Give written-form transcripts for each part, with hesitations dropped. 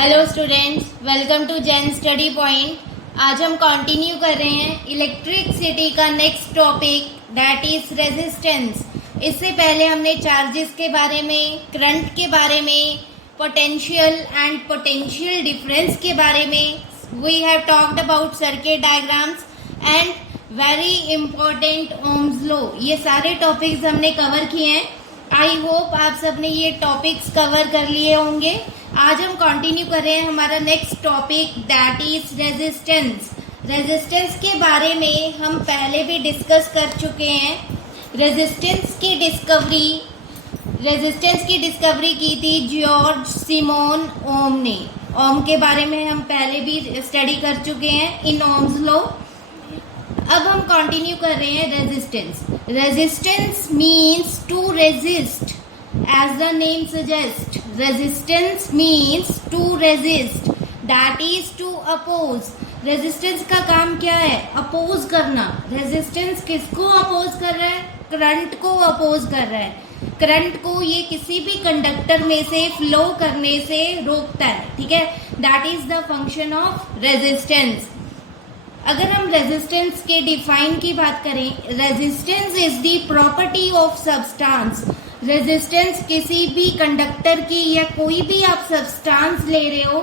Hello students, welcome to Zen Study Point. आज हम continue कर रहे हैं इलेक्ट्रिसिटी का next topic, that is resistance. इससे पहले हमने चार्जेस के बारे में, करंट के बारे में, पोटेंशियल एंड पोटेंशियल डिफरेंस के बारे में we have talked about circuit diagrams and very important Ohm's law. ये सारे टॉपिक्स हमने कवर किए हैं। आई होप आप सबने ये टॉपिक्स कवर कर लिए होंगे। आज हम कंटिन्यू कर रहे हैं हमारा next topic, that is resistance. Resistance के बारे में हम पहले भी डिस्कस कर चुके हैं। रेजिस्टेंस की डिस्कवरी की थी जॉर्ज सिमोन ओम ने। ओम के बारे में हम पहले भी स्टडी कर चुके हैं इन ओम्स लॉ। अब हम कंटिन्यू कर रहे हैं resistance. Resistance means to resist, as the name suggests. Resistance means to resist, that is to oppose. Resistance का काम क्या है? अपोज करना। रेजिस्टेंस किसको अपोज कर रहा है? करंट को अपोज कर रहा है। करंट को ये किसी भी कंडक्टर में से फ्लो करने से रोकता है, ठीक है। That is the function of resistance. अगर हम रेजिस्टेंस के डिफाइन की बात करें, resistance is the property of substance. Resistance किसी भी कंडक्टर की या कोई भी आप सब्सटेंस ले रहे हो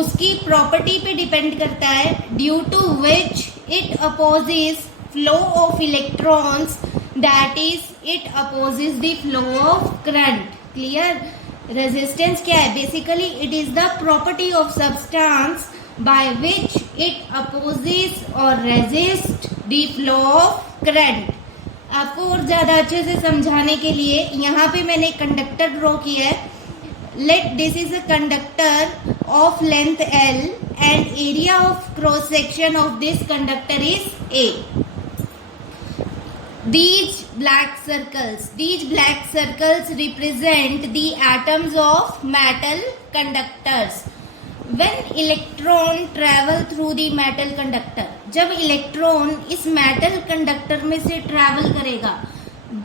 उसकी प्रॉपर्टी पे डिपेंड करता है, due to which it opposes flow of electrons, that is it opposes the flow of current. Clear? Resistance क्या है? Basically it is the property of substance by which it opposes और resist the flow of current. आपको और ज्यादा अच्छे से समझाने के लिए यहाँ पे मैंने कंडक्टर ड्रॉ किया है। Let this is a conductor of length L and area of cross section of this conductor is A. These black circles represent the atoms of metal conductors. When electron travel through the metal conductor, जब electron इस metal conductor में से travel करेगा,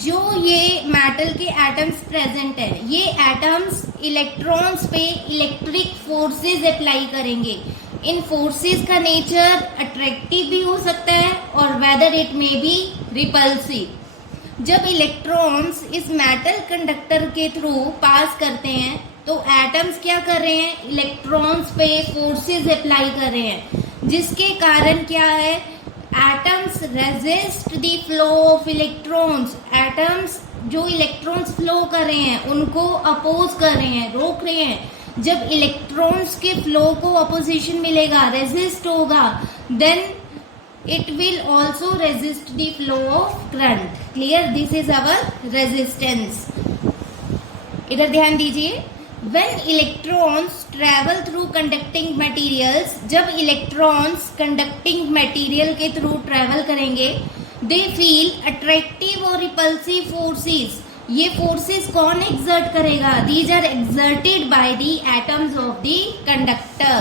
जो ये metal के atoms present है, ये एटम्स इलेक्ट्रॉन्स पे इलेक्ट्रिक फोर्सेस अप्लाई करेंगे। इन फोर्सेस का नेचर अट्रैक्टिव भी हो सकता है और whether it may be repulsive. जब इलेक्ट्रॉन्स इस मेटल कंडक्टर के थ्रू पास करते हैं तो एटम्स क्या कर रहे हैं? इलेक्ट्रॉन्स पे फोर्सेस अप्लाई कर रहे हैं, जिसके कारण क्या है? Atoms resist the flow of electrons. Atoms जो इलेक्ट्रॉन्स फ्लो कर रहे हैं उनको अपोज कर रहे हैं, रोक रहे हैं। जब इलेक्ट्रॉन्स के फ्लो को अपोजिशन मिलेगा, रेजिस्ट होगा, then it will also resist the flow of current. Clear? This is our resistance. इधर ध्यान दीजिए। When electrons travel through conducting materials, जब electrons conducting material के through travel करेंगे, they feel attractive और repulsive forces. ये forces कौन exert करेगा? These are exerted by the atoms of the conductor.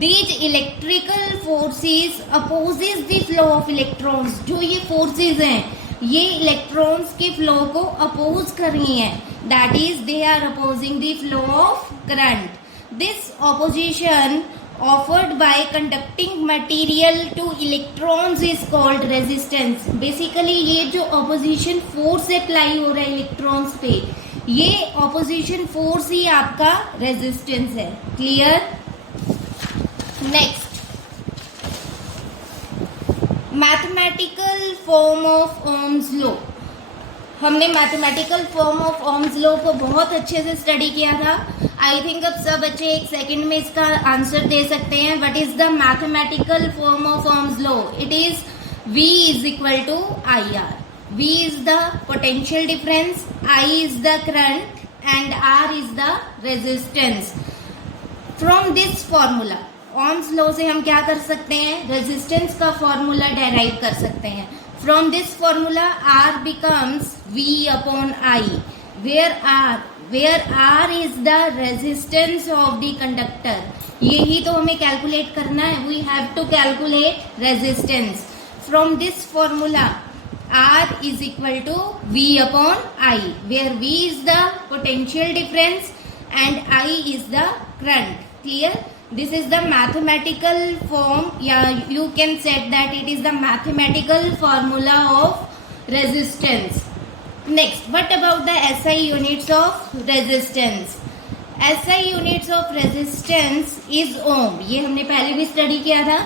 These electrical forces opposes the flow of electrons. जो ये forces हैं, ये इलेक्ट्रॉन्स के फ्लो को अपोज कर रही हैं, that is they are opposing the flow of current. This opposition offered by conducting material to electrons is called resistance. Basically ये जो ऑपोजिशन फोर्स अप्लाई हो रहा है इलेक्ट्रॉन्स पे, ये ऑपोजिशन फोर्स ही आपका रेजिस्टेंस है। Clear? Next, mathematical form of Ohm's law. हमने mathematical form of Ohm's law को बहुत अच्छे से स्टडी किया था। आई थिंक अब सब बच्चे एक सेकंड में इसका आंसर दे सकते हैं। What is the mathematical form of Ohm's law? It is V is equal to IR. V is the potential difference, I is the current and R is the resistance. From this formula, Ohm's law से हम क्या कर सकते हैं? Resistance का formula derive कर सकते हैं। From this formula R becomes V upon I, where R is the resistance of the conductor. यही तो हमें कैलकुलेट करना है। We have to calculate resistance. From this formula, R is equal to V upon I, where V is the potential difference and I is the current. Clear? This is the mathematical form. Yeah, you can say that it is the mathematical formula of resistance. Next, what about the SI units of resistance? SI units of resistance is ohm. ये हमने पहले भी study किया था.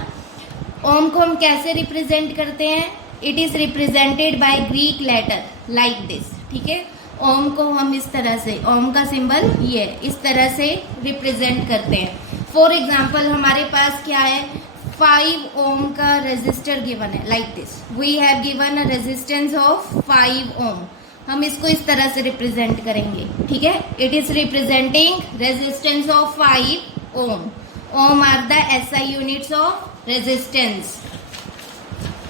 ओम को हम कैसे represent करते हैं? It is represented by Greek letter like this. ठीक है, ओम को हम इस तरह से, ओम का सिंबल ये इस तरह से रिप्रेजेंट करते हैं. फॉर एग्जाम्पल हमारे पास क्या है, 5 ओम का रेजिस्टर गिवन है like this. We have given a resistance of 5 ohm. हम इसको इस तरह से रिप्रेजेंट करेंगे. ठीक है, it is representing resistance of 5 ohm. Ohm are the SI units of resistance.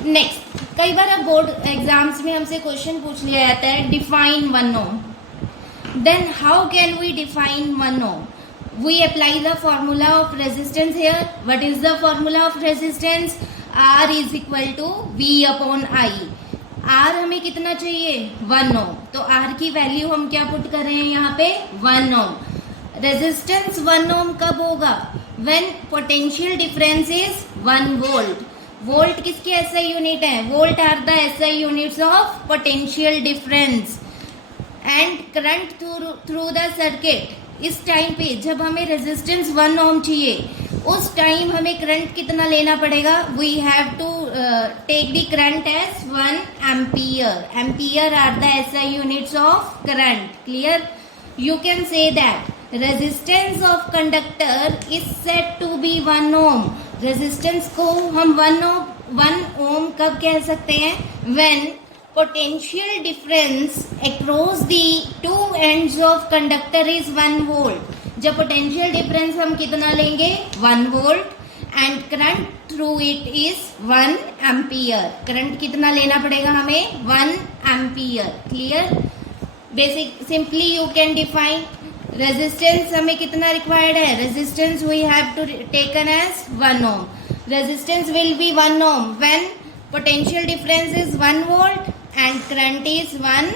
Next, कई बार अब बोर्ड एग्जाम्स में हमसे क्वेश्चन पूछ लिया जाता है, define 1 ohm. Then how can we define 1 ohm? We apply the formula of resistance here. What is the formula of resistance? R is equal to V upon I. R हमें कितना चाहिए? 1 ओम. तो R की value हम क्या put कर रहे हैं यहाँ पे? 1 ओम. रेजिस्टेंस 1 ओम कब होगा? When potential difference is 1 volt. Volt किसकी एसआई यूनिट है? Volt are the SI units of potential difference. And current through the circuit. इस टाइम पे जब हमें रेजिस्टेंस 1 ओम चाहिए, उस टाइम हमें करंट कितना लेना पड़ेगा? We have to take the current as 1 ampere. Ampere are the SI units of current. Clear? You can say that resistance of conductor is said to be 1 ohm. Resistance को हम 1 ohm कब कह सकते हैं? When potential difference across the two ends of conductor is 1 volt. जब potential difference हम कितना लेंगे? 1 volt. And current through it is 1 ampere. Current कितना लेना पड़ेगा हमें? 1 ampere. Clear? Basic simply you can define resistance. हमें कितना रिक्वायर्ड है? Resistance we have to taken as 1 ohm. Resistance will be 1 ohm when potential difference is 1 volt and current is 1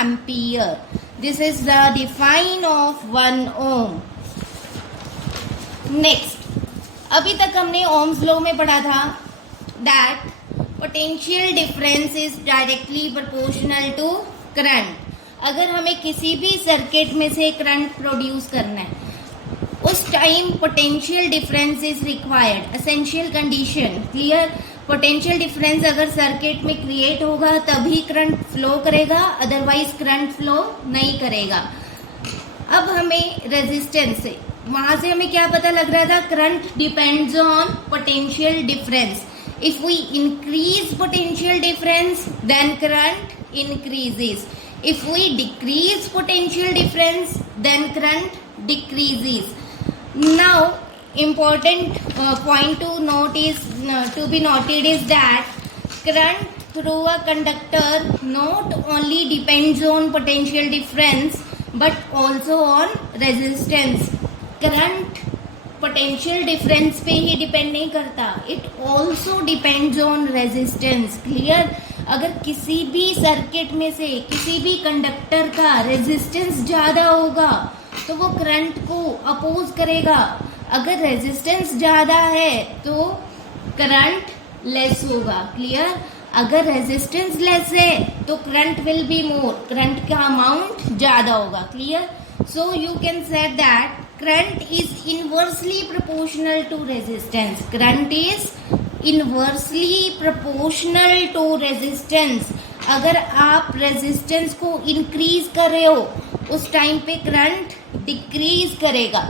ampere. This is the define of 1 ohm. Next, अभी तक हमने Ohm's law में पढ़ा था that potential difference is directly proportional to current. अगर हमें किसी भी सर्किट में से करंट प्रोड्यूस करना है, उस time potential difference is required. Essential condition. Clear? Potential difference अगर सर्किट में क्रिएट होगा तभी करंट फ्लो करेगा, अदरवाइज करंट फ्लो नहीं करेगा. अब हमें रेजिस्टेंस से, वहां से हमें क्या पता लग रहा था? Current depends on potential difference. If we increase potential difference then current increases. If we decrease potential difference, then current decreases. Now, important point to be noted is that current through a conductor not only depends on potential difference but also on resistance. Current potential difference पे ही depend नहीं करता, it also depends on resistance. Clear? अगर किसी भी circuit में से किसी भी कंडक्टर का रेजिस्टेंस ज़्यादा होगा तो वो करंट को अपोज करेगा. अगर रेजिस्टेंस ज़्यादा है तो करंट लेस होगा. क्लियर? अगर रेजिस्टेंस लेस है तो current will be more, current का अमाउंट ज़्यादा होगा. Clear? So you can say that current is inversely proportional to resistance. Current is inversely proportional to resistance. अगर आप रेजिस्टेंस को इंक्रीज कर रहे हो उस टाइम पे करंट डिक्रीज करेगा.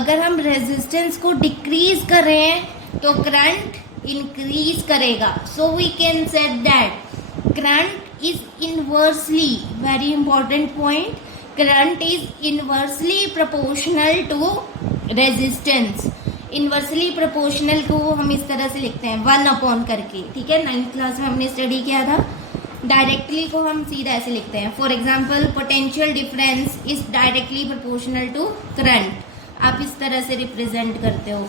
अगर हम रेजिस्टेंस को डिक्रीज कर रहे हैं तो करंट इंक्रीज करेगा. So we can say that current is inversely, very important point, current is inversely proportional to resistance. Inversely proportional को हम इस तरह से लिखते हैं 1 अपॉन करके. ठीक है, 9th क्लास में हमने स्टडी किया था. डायरेक्टली को हम सीधा ऐसे लिखते हैं. For example, potential difference is directly proportional to current. आप इस तरह से रिप्रेजेंट करते हो.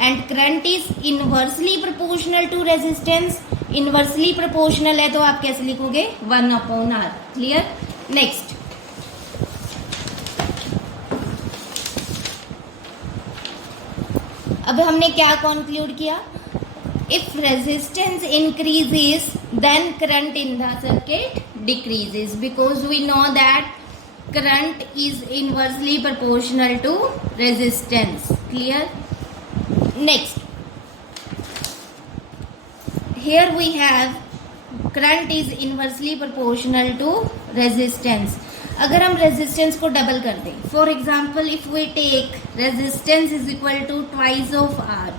And current is inversely proportional to resistance. Inversely proportional है तो आप कैसे लिखोगे? 1 अपॉन आर. क्लियर? नेक्स्ट, अब हमने क्या कंक्लूड किया? If resistance increases then current in the circuit decreases, because we know that current is inversely proportional to resistance. Clear? Next, here we have current is inversely proportional to resistance. अगर हम resistance को double कर दें, for example if we take resistance is equal to twice of R,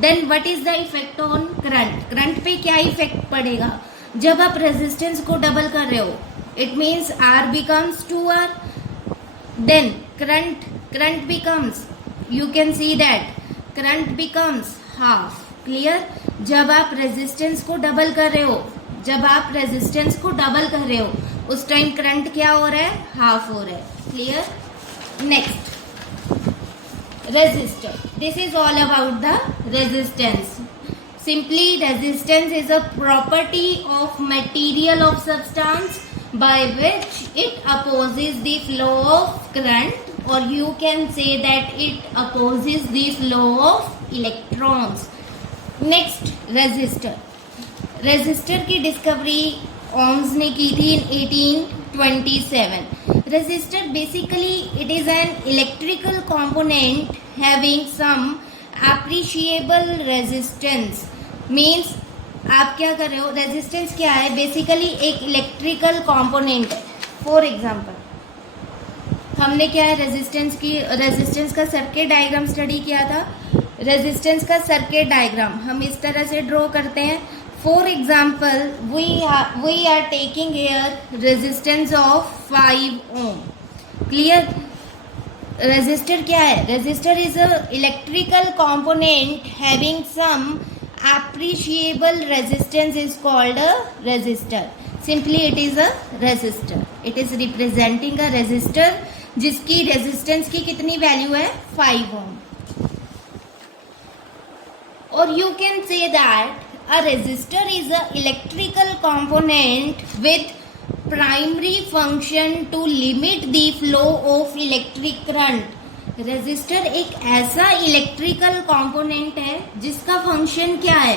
then what is the effect on current? Current पे क्या effect पड़ेगा? जब आप रेजिस्टेंस को डबल कर रहे हो, it means R becomes 2R, then current becomes, you can see that current becomes half. Clear? जब आप रेजिस्टेंस को डबल कर रहे हो, उस टाइम करंट क्या हो रहा है? हाफ हो रहा है. Clear? Next, resistor. This is all about the resistance. Simply, resistance is a property of material of substance by which it opposes the flow of current, or you can say that it opposes the flow of electrons. Next, resistor. Resistor की discovery ohms ने की थी in 1827. Resistor basically it is an electrical component having some appreciable resistance. Means आप क्या कर रहे हो? Resistance क्या है? बेसिकली एक इलेक्ट्रिकल कंपोनेंट है. फॉर एग्जांपल हमने क्या है, रेजिस्टेंस का सर्किट डायग्राम स्टडी किया था. रेजिस्टेंस का सर्किट डायग्राम हम इस तरह से ड्रॉ करते हैं. For example we are taking here resistance of 5 ohm. Clear? Resistor क्या है? Resistor is a electrical component having some appreciable resistance is called a resistor. Simply it is a resistor. It is representing a resistor जिसकी resistance की कितनी value है? 5 ohm. Or you can say that a resistor is a electrical component with primary function to limit the flow of electric current. Resistor एक ऐसा electrical component है जिसका function क्या है?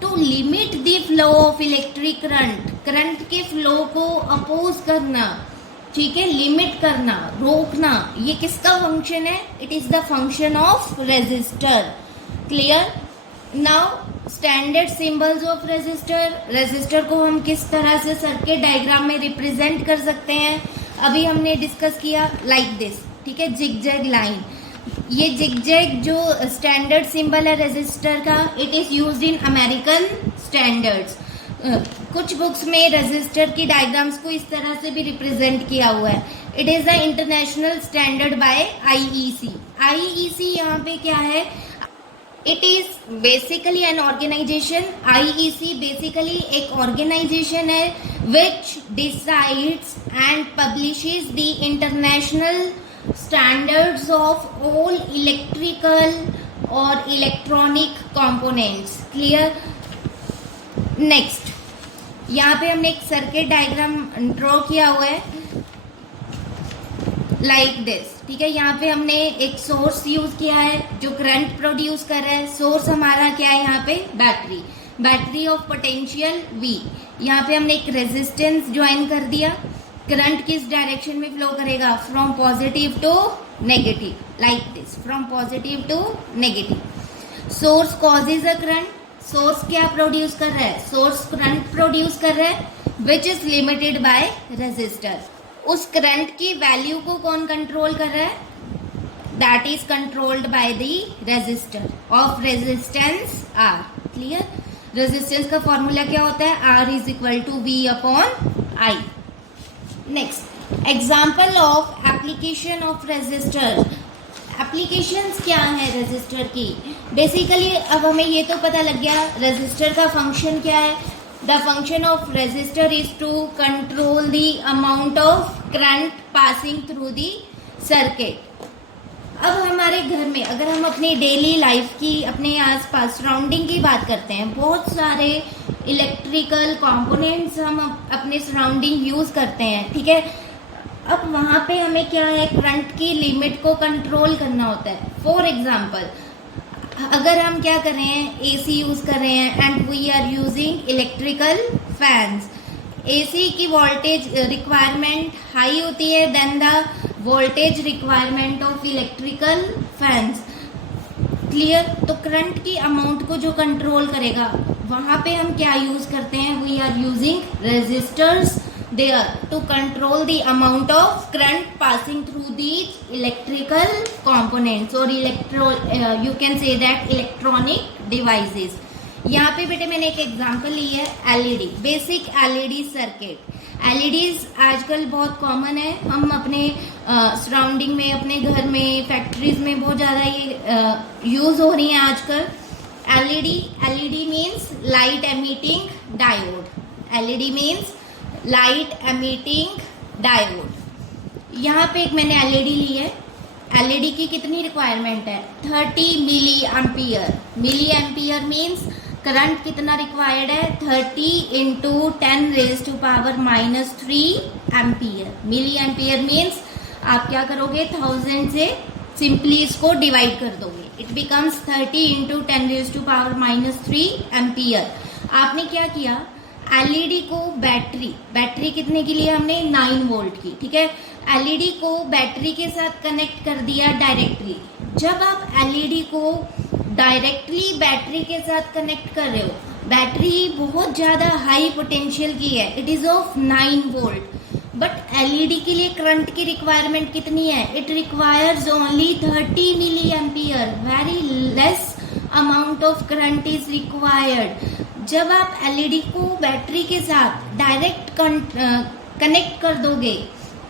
To limit the flow of electric current के flow को oppose करना. ठीक है? लिमिट करना, रोकना, ये किसका फंक्शन है? It is the function of resistor. Clear? Now standard symbols of resistor. Resistor को हम किस तरह से सर्किट डायग्राम में रिप्रेजेंट कर सकते हैं? अभी हमने डिस्कस किया लाइक दिस. ठीक है? Zigzag line. ये जिगजैग जो स्टैंडर्ड सिंबल है रेजिस्टर का, it is used in American standards. कुछ बुक्स में रेजिस्टर की डायग्राम्स को इस तरह से भी रिप्रेजेंट किया हुआ है. It is the international standard by IEC. IEC यहाँ पे क्या है? It is basically an organization. IEC basically एक ऑर्गेनाइजेशन है which decides and publishes the international standards of all electrical or electronic components. Clear? Next, यहाँ पे हमने एक सर्किट डायग्राम ड्रॉ किया हुआ है लाइक दिस. ठीक है? यहाँ पे हमने एक सोर्स यूज किया है जो करंट प्रोड्यूस कर रहा है. सोर्स हमारा क्या है? यहाँ पे बैटरी ऑफ पोटेंशियल V. यहाँ पे हमने एक रेजिस्टेंस ज्वाइन कर दिया. करंट किस डायरेक्शन में फ्लो करेगा? From positive to negative, like this, from positive to negative. Source causes a current. Source क्या प्रोड्यूस कर रहा है? सोर्स करंट प्रोड्यूस कर रहा है which is limited by resistor. उस करंट की वैल्यू को कौन कंट्रोल कर रहा है? That is controlled by the resistor of resistance R. Clear? Resistance का फॉर्मूला क्या होता है? R is equal to V upon I. Next, example of application of resistor. Applications क्या है रेजिस्टर की? बेसिकली अब हमें ये तो पता लग गया रेजिस्टर का फंक्शन क्या है. The function of resistor is to control the amount of current passing through the circuit. अब हमारे घर में अगर हम अपनी डेली लाइफ की, अपने आसपास सराउंडिंग की बात करते हैं, बहुत सारे इलेक्ट्रिकल कंपोनेंट्स हम अपने सराउंडिंग यूज करते हैं. ठीक है? अब वहाँ पे हमें क्या है? करंट की लिमिट को कंट्रोल करना होता है. फॉर एग्जांपल अगर हम क्या कर रहे हैं, एसी यूज कर रहे हैं and we are using electrical fans, AC की वोल्टेज रिक्वायरमेंट हाई होती है then the voltage requirement of electrical fans. Clear? तो करंट की अमाउंट को जो कंट्रोल करेगा वहां पे हम क्या यूज करते हैं, we are using resistors there to control the amount of current passing through these electrical components or you can say that electronic devices। यहाँ पे बेटे मैंने एक एग्जांपल ली है LED, basic LED circuit. LEDs आजकल बहुत कॉमन है, हम अपने सराउंडिंग में, अपने घर में, फैक्ट्रीज में बहुत ज़्यादा ये यूज हो रही हैं आजकल। LED means light emitting diode. LED means light emitting diode. यहाँ पे एक मैंने एलईडी ली है। एलईडी की कितनी रिक्वायरमेंट है, 30 milli ampere. Milli ampere means current कितना रिक्वायर्ड है, 30 into 10⁻³ ampere. Milli ampere means आप क्या करोगे, 1000 से सिंपली इसको डिवाइड कर दोगे, इट बिकम्स 30 इंटू 10⁻³ एम्पियर। आपने क्या किया, एलईडी को बैटरी कितने की लिए हमने, 9 वोल्ट की, ठीक है। एलईडी को बैटरी के साथ कनेक्ट कर दिया डायरेक्टली। जब आप एलईडी को डायरेक्टली बैटरी के साथ कनेक्ट कर रहे हो, बैटरी बहुत ज्यादा हाई पोटेंशियल की है, it is of 9 volt, but LED के लिए करंट की रिक्वायरमेंट कितनी है, it requires only 30 milli ampere. Very less amount of current is required. जब आप एलईडी को बैटरी के साथ डायरेक्ट कनेक्ट कर दोगे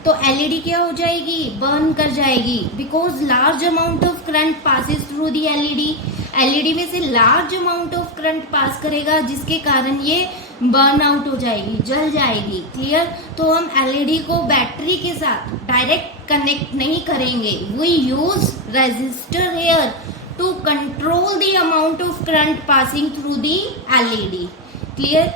तो एलईडी क्या हो जाएगी, बर्न कर जाएगी, because large amount of current passes through the LED. LED में से large amount of current pass करेगा जिसके कारण ये बर्न आउट हो जाएगी, जल जाएगी। क्लियर? तो हम एलईडी को बैटरी के साथ डायरेक्ट कनेक्ट नहीं करेंगे, we use resistor here to control the amount of current passing through the LED। Clear?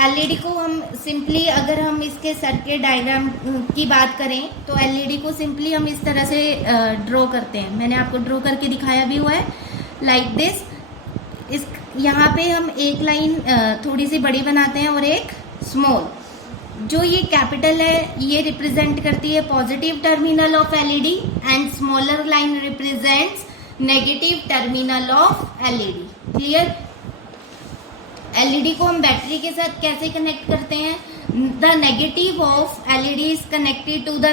LED को हम सिंपली, अगर हम इसके सर्किट डायग्राम की बात करें तो एलईडी को सिंपली हम इस तरह से ड्रॉ करते हैं। मैंने आपको ड्रॉ करके दिखाया भी हुआ है, लाइक दिस। इस यहाँ पे हम एक लाइन थोड़ी सी बड़ी बनाते हैं और एक स्मॉल। जो ये कैपिटल है ये रिप्रेजेंट करती है positive terminal of LED and smaller line represents negative terminal of LED. Clear? LED को हम बैटरी के साथ कैसे कनेक्ट करते हैं, the negative of LED is connected to the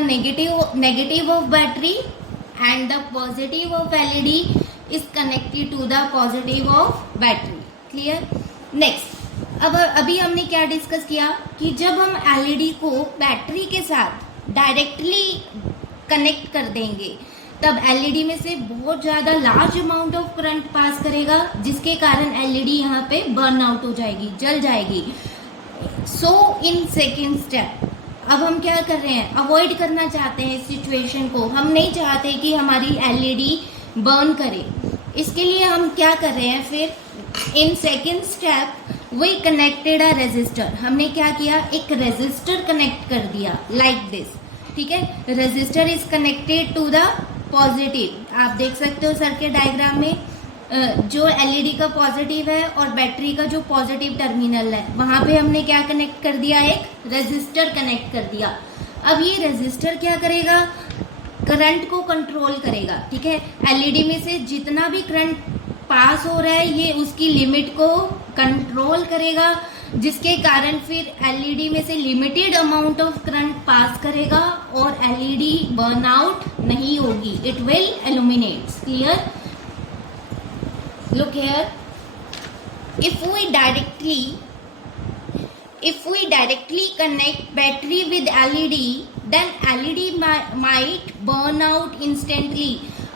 negative of battery and the positive of LED is connected to the positive of battery. Clear? Next, अब अभी हमने क्या डिस्कस किया कि जब हम एलईडी को बैटरी के साथ डायरेक्टली कनेक्ट कर देंगे तब एलईडी में से बहुत ज्यादा large amount of current pass करेगा जिसके कारण एलईडी यहाँ पे बर्न आउट हो जाएगी, जल जाएगी। सो इन सेकेंड स्टेप अब हम क्या कर रहे हैं, अवॉइड करना चाहते हैं इस सिचुएशन को। हम नहीं चाहते कि हमारी एलईडी बर्न करे। इसके लिए हम क्या कर रहे हैं, फिर in second step we connected a resistor. हमने क्या किया, एक रेजिस्टर कनेक्ट कर दिया लाइक दिस। ठीक है, resistor is connected to the positive. आप देख सकते हो सर्किट डायग्राम में जो एलईडी का पॉजिटिव है और बैटरी का जो पॉजिटिव टर्मिनल है वहां पे हमने क्या कनेक्ट कर दिया, एक रेजिस्टर कनेक्ट कर दिया। अब ये रेजिस्टर क्या करेगा, करंट को कंट्रोल करेगा। ठीक है, एलईडी में से जितना भी करंट पास हो रहा है ये उसकी लिमिट को कंट्रोल करेगा, जिसके कारण फिर एलईडी में से limited amount of current pass करेगा और एलईडी बर्न आउट नहीं होगी, it will illuminates। Clear? Look here, if we directly connect battery with LED then LED might burn out instantly।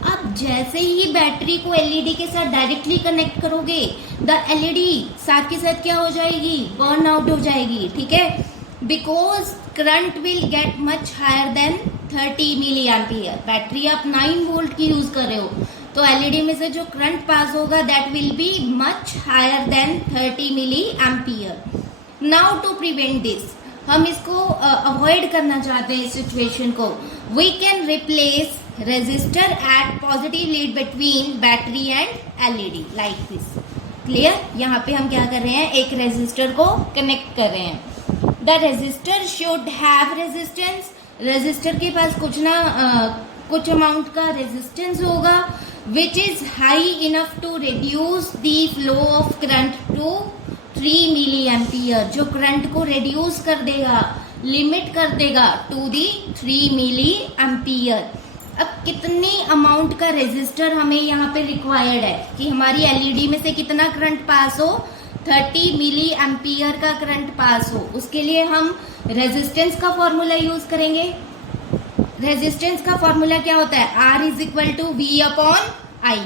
अब जैसे ही बैटरी को एलईडी के साथ डायरेक्टली कनेक्ट करोगे द एलईडी साथ के साथ क्या हो जाएगी, बर्न आउट हो जाएगी। ठीक है, because current will get much higher then 30 milli ampere. Battery आप 9 वोल्ट की यूज कर रहे हो तो एलईडी में से जो करंट पास होगा that will be much higher then 30 milli ampere. Now to prevent this, हम इसको अवॉइड करना चाहते हैं इस सिचुएशन को। We can replace resistor at positive lead between battery and LED like this. Clear? यहाँ पे हम क्या कर रहे हैं, एक रेजिस्टर को कनेक्ट कर रहे हैं. The resistor should have resistance. Resistor के पास कुछ अमाउंट का रेजिस्टेंस होगा which is high enough to reduce the flow of current to 3 milli ampere, जो करंट को रिड्यूस कर देगा, लिमिट कर देगा टू दी 3 मिली एम्पियर. अब कितनी अमाउंट का रेजिस्टर हमें यहाँ पे रिक्वायर्ड है कि हमारी एलईडी में से कितना करंट पास हो, 30 मिली एम्पियर का करंट पास हो. उसके लिए हम रेजिस्टेंस का फॉर्मूला यूज करेंगे. रेजिस्टेंस का फॉर्मूला क्या होता है, R is equal to V upon I.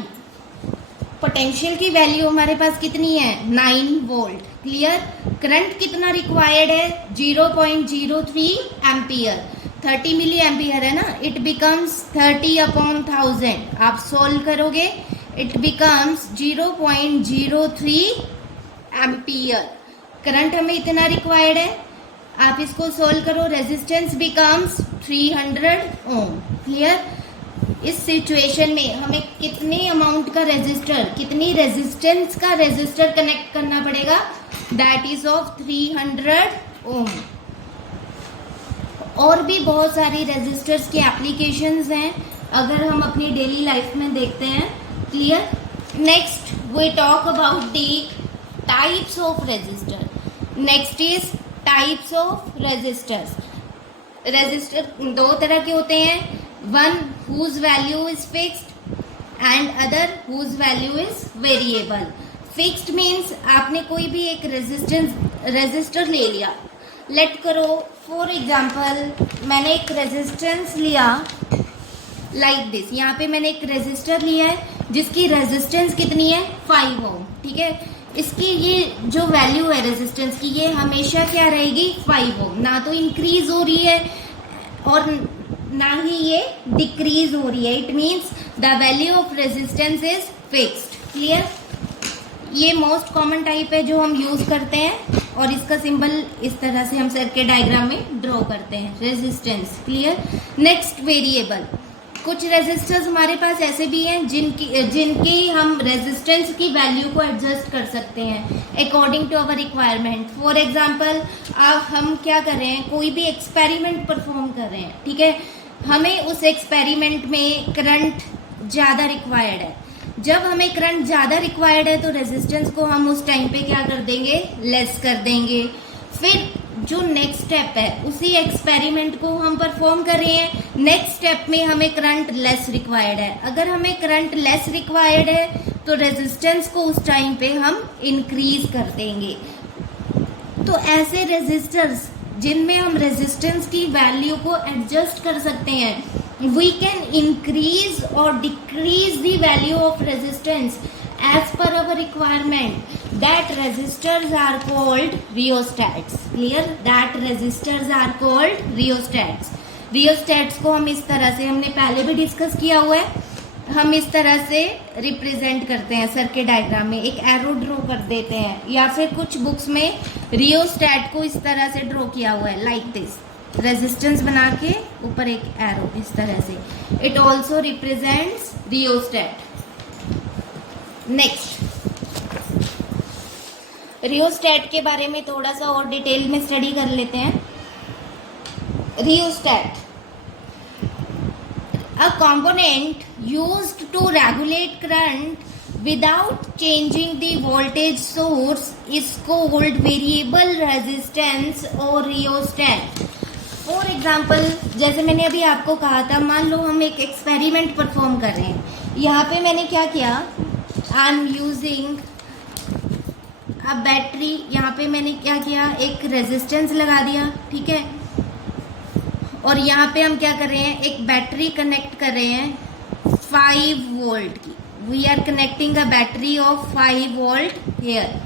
Potential की वैल्यू हमारे पास कितनी है, 9 वोल्ट. क्लियर? करंट कितना रिक्वायर्ड है, 0.03 एम्पियर. 30 मिली एम्पियर है ना, इट बिकम्स 30 अपॉन 1000. आप सोल्व करोगे, इट बिकम्स 0.03 एम्पियर. करंट हमें इतना रिक्वायर्ड है, आप इसको सोल्व करो, रेजिस्टेंस बिकम्स 300 ओम. क्लियर? इस सिचुएशन में हमें कितने अमाउंट का रेजिस्टर, कितनी रेजिस्टेंस का रेजिस्टर कनेक्ट करना पड़ेगा, दैट इज ऑफ 300 ओम. और भी बहुत सारी रेजिस्टर्स की एप्लीकेशंस हैं अगर हम अपनी डेली लाइफ में देखते हैं. Clear? Next we talk about the types of resistor. Next is types of resistors. Resistor दो तरह के होते हैं, one whose value is fixed and other whose value is variable. Fixed means आपने कोई भी एक रेजिस्टर ले लिया. लेट करो फॉर एग्जाम्पल मैंने एक रेजिस्टेंस लिया लाइक दिस. यहाँ पे मैंने एक रेजिस्टर लिया है जिसकी रेजिस्टेंस कितनी है, 5 ओम. ठीक है? इसकी ये जो वैल्यू है रेजिस्टेंस की, ये हमेशा क्या रहेगी, 5 ओम. ना तो इंक्रीज हो रही है और ना ही ये डिक्रीज हो रही है. It means the value of resistance is fixed. Clear? ये मोस्ट कॉमन टाइप है जो हम यूज करते हैं और इसका सिंबल इस तरह से हम सर्किट डायग्राम में ड्रॉ करते हैं, रेजिस्टेंस. क्लियर? Next variable. कुछ रेजिस्टर्स हमारे पास ऐसे भी हैं जिनकी हम रेजिस्टेंस की वैल्यू को एडजस्ट कर सकते हैं according to our requirement. For example अब हम क्या कर रहे हैं, कोई भी एक्सपेरिमेंट परफॉर्म कर रहे हैं. ठीक है? हमें उस एक्सपेरिमेंट में करंट ज़्यादा रिक्वायर्ड है. जब हमें करंट ज़्यादा रिक्वायर्ड है तो रेजिस्टेंस को हम उस टाइम पे क्या कर देंगे, लेस कर देंगे. फिर जो नेक्स्ट स्टेप है, उसी एक्सपेरिमेंट को हम परफॉर्म कर रहे हैं, नेक्स्ट स्टेप में हमें करंट लेस रिक्वायर्ड है. अगर हमें करंट लेस रिक्वायर्ड है तो रेजिस्टेंस को उस टाइम पे हम इंक्रीज कर देंगे. तो ऐसे रेजिस्टर्स जिनमें हम रेजिस्टेंस की वैल्यू को एडजस्ट कर सकते हैं, वी कैन इंक्रीज और decrease the value of resistance as per our requirement. That resistors are called rheostats. Clear? That resistors are called rheostats. Rheostats को हम इस तरह से, हमने पहले भी डिस्कस किया हुआ है, हम इस तरह से रिप्रेजेंट करते हैं सर्किट डायग्राम में. एक एरो ड्रॉ कर देते हैं या फिर कुछ बुक्स में रियोस्टैट को इस तरह से ड्रॉ किया हुआ है लाइक दिस. रेजिस्टेंस बना के ऊपर एक एरो इस तरह से. It also represents rheostat. Next rheostat के बारे में थोड़ा सा और डिटेल में स्टडी कर लेते हैं. Rheostat, a component used to regulate current without changing the voltage source is called variable resistance or rheostat. For example, जैसे मैंने अभी आपको कहा था, मान लो हम एक एक्सपेरिमेंट परफॉर्म कर रहे हैं. यहाँ पे मैंने क्या किया, I am using a battery. यहाँ पे मैंने क्या किया, एक रेजिस्टेंस लगा दिया. ठीक है? और यहाँ पे हम क्या कर रहे हैं, एक बैटरी कनेक्ट कर रहे हैं 5 वोल्ट की. We are connecting a battery of 5 volt here.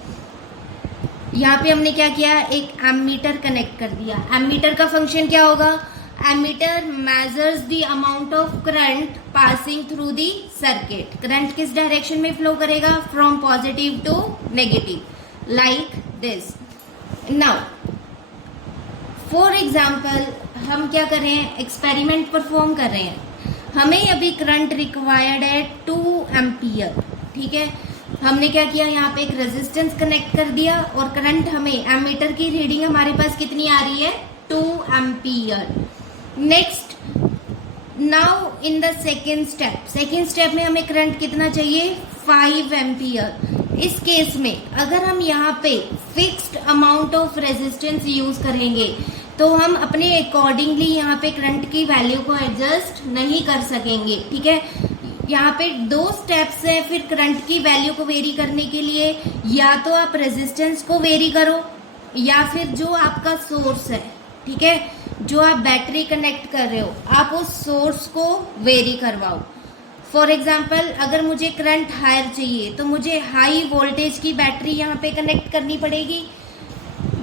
यहाँ पे हमने क्या किया, एक एमीटर कनेक्ट कर दिया. एमीटर का फंक्शन क्या होगा, ammeter measures the amount of current passing through the circuit. Current किस डायरेक्शन में फ्लो करेगा, from positive to negative, like this. Now for example हम क्या कर रहे हैं, एक्सपेरिमेंट परफॉर्म कर रहे हैं. हमें अभी करंट रिक्वायर्ड है 2 एम्पियर, ठीक है। हमने क्या किया, यहाँ पे एक रेजिस्टेंस कनेक्ट कर दिया और करंट हमें एमीटर की रीडिंग हमारे पास कितनी आ रही है, 2 ampere. Next, now in the second step में हमें करंट कितना चाहिए, 5 एम्पियर। इस केस में अगर हम यहाँ पे fixed amount of resistance use करेंगे तो हम अपने अकॉर्डिंगली यहाँ पे करंट की वैल्यू को एडजस्ट नहीं कर सकेंगे, ठीक है। यहाँ पे 2 स्टेप्स है फिर करंट की वैल्यू को वेरी करने के लिए, या तो आप रेजिस्टेंस को वेरी करो या फिर जो आपका सोर्स है, ठीक है, जो आप बैटरी कनेक्ट कर रहे हो आप उस सोर्स को वेरी करवाओ। फॉर एग्जाम्पल, अगर मुझे करंट हायर चाहिए तो मुझे हाई वोल्टेज की बैटरी यहाँ पे कनेक्ट करनी पड़ेगी।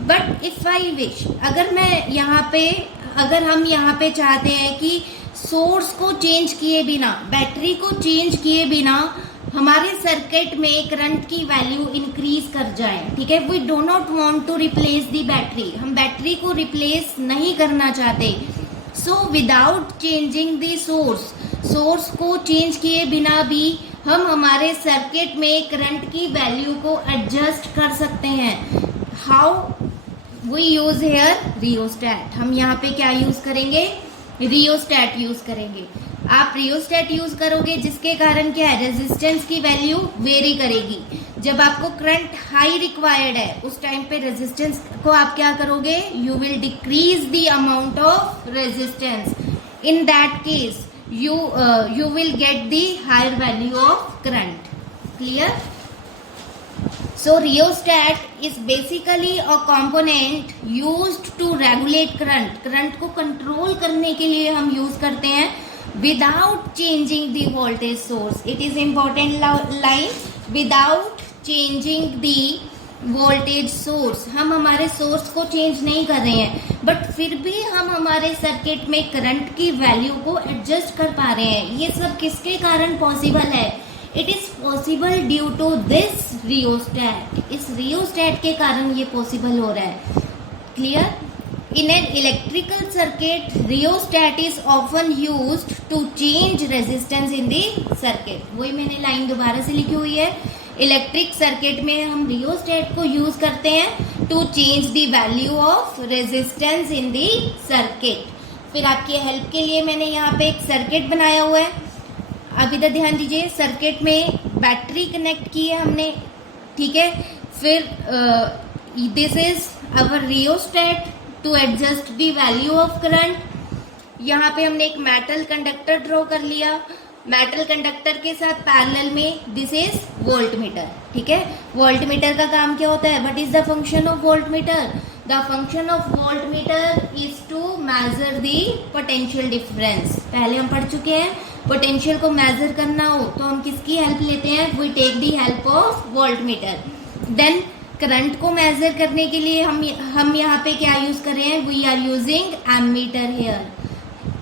बट इफ आई विश, अगर हम यहाँ पे चाहते हैं कि सोर्स को चेंज किए बिना, बैटरी को चेंज किए बिना हमारे सर्किट में करंट की वैल्यू इंक्रीज कर जाए, ठीक है, we do not want to replace the battery, हम बैटरी को रिप्लेस नहीं करना चाहते। So without changing the source को चेंज किए बिना भी हम हमारे सर्किट में करंट की वैल्यू को एडजस्ट कर सकते हैं। How we use here, rheostat. हम यहाँ पे क्या यूज करेंगे, रियोस्टेट यूज करेंगे। आप रियोस्टेट यूज करोगे जिसके कारण क्या है, रेजिस्टेंस की वैल्यू वेरी करेगी। जब आपको करंट हाई रिक्वायर्ड है उस टाइम पे रेजिस्टेंस को आप क्या करोगे, you will decrease the amount of resistance. In that case you will get the higher value of current. Clear? So rheostat is basically a component used to regulate current. Current को control करने के लिए हम use करते हैं without changing the voltage source. It is important line, without changing the voltage source. हम हमारे source को चेंज नहीं कर रहे हैं बट फिर भी हम हमारे सर्किट में करंट की वैल्यू को एडजस्ट कर पा रहे हैं। ये सब किसके कारण पॉसिबल है, it is possible due to this rheostat. इस रियोस्टेट के कारण ये पॉसिबल हो रहा है। Clear? In an electrical circuit rheostat is often used to change resistance in the circuit. वही मैंने लाइन दोबारा से लिखी हुई है, इलेक्ट्रिक सर्किट में हम रियोस्टेट को यूज करते हैं to change the value of resistance in the circuit. फिर आपकी हेल्प के लिए मैंने यहाँ पे एक सर्किट बनाया हुआ है। अब इधर ध्यान दीजिए, सर्किट में बैटरी कनेक्ट की है हमने, ठीक है। फिर this is our rheostat to adjust the value of current. यहाँ पे हमने एक मेटल कंडक्टर ड्रॉ कर लिया, मेटल कंडक्टर के साथ पैरेलल में दिस इज वोल्टमीटर, ठीक है। वोल्टमीटर का काम क्या होता है, what is the function of voltmeter, the function of voltmeter is to measure the potential difference. पहले हम पढ़ चुके हैं, पोटेंशियल को मेजर करना हो तो हम किसकी हेल्प लेते हैं, we take the help of voltmeter. Then current को मेजर करने के लिए हम यहाँ पे क्या यूज कर रहे हैं, we are using ammeter here.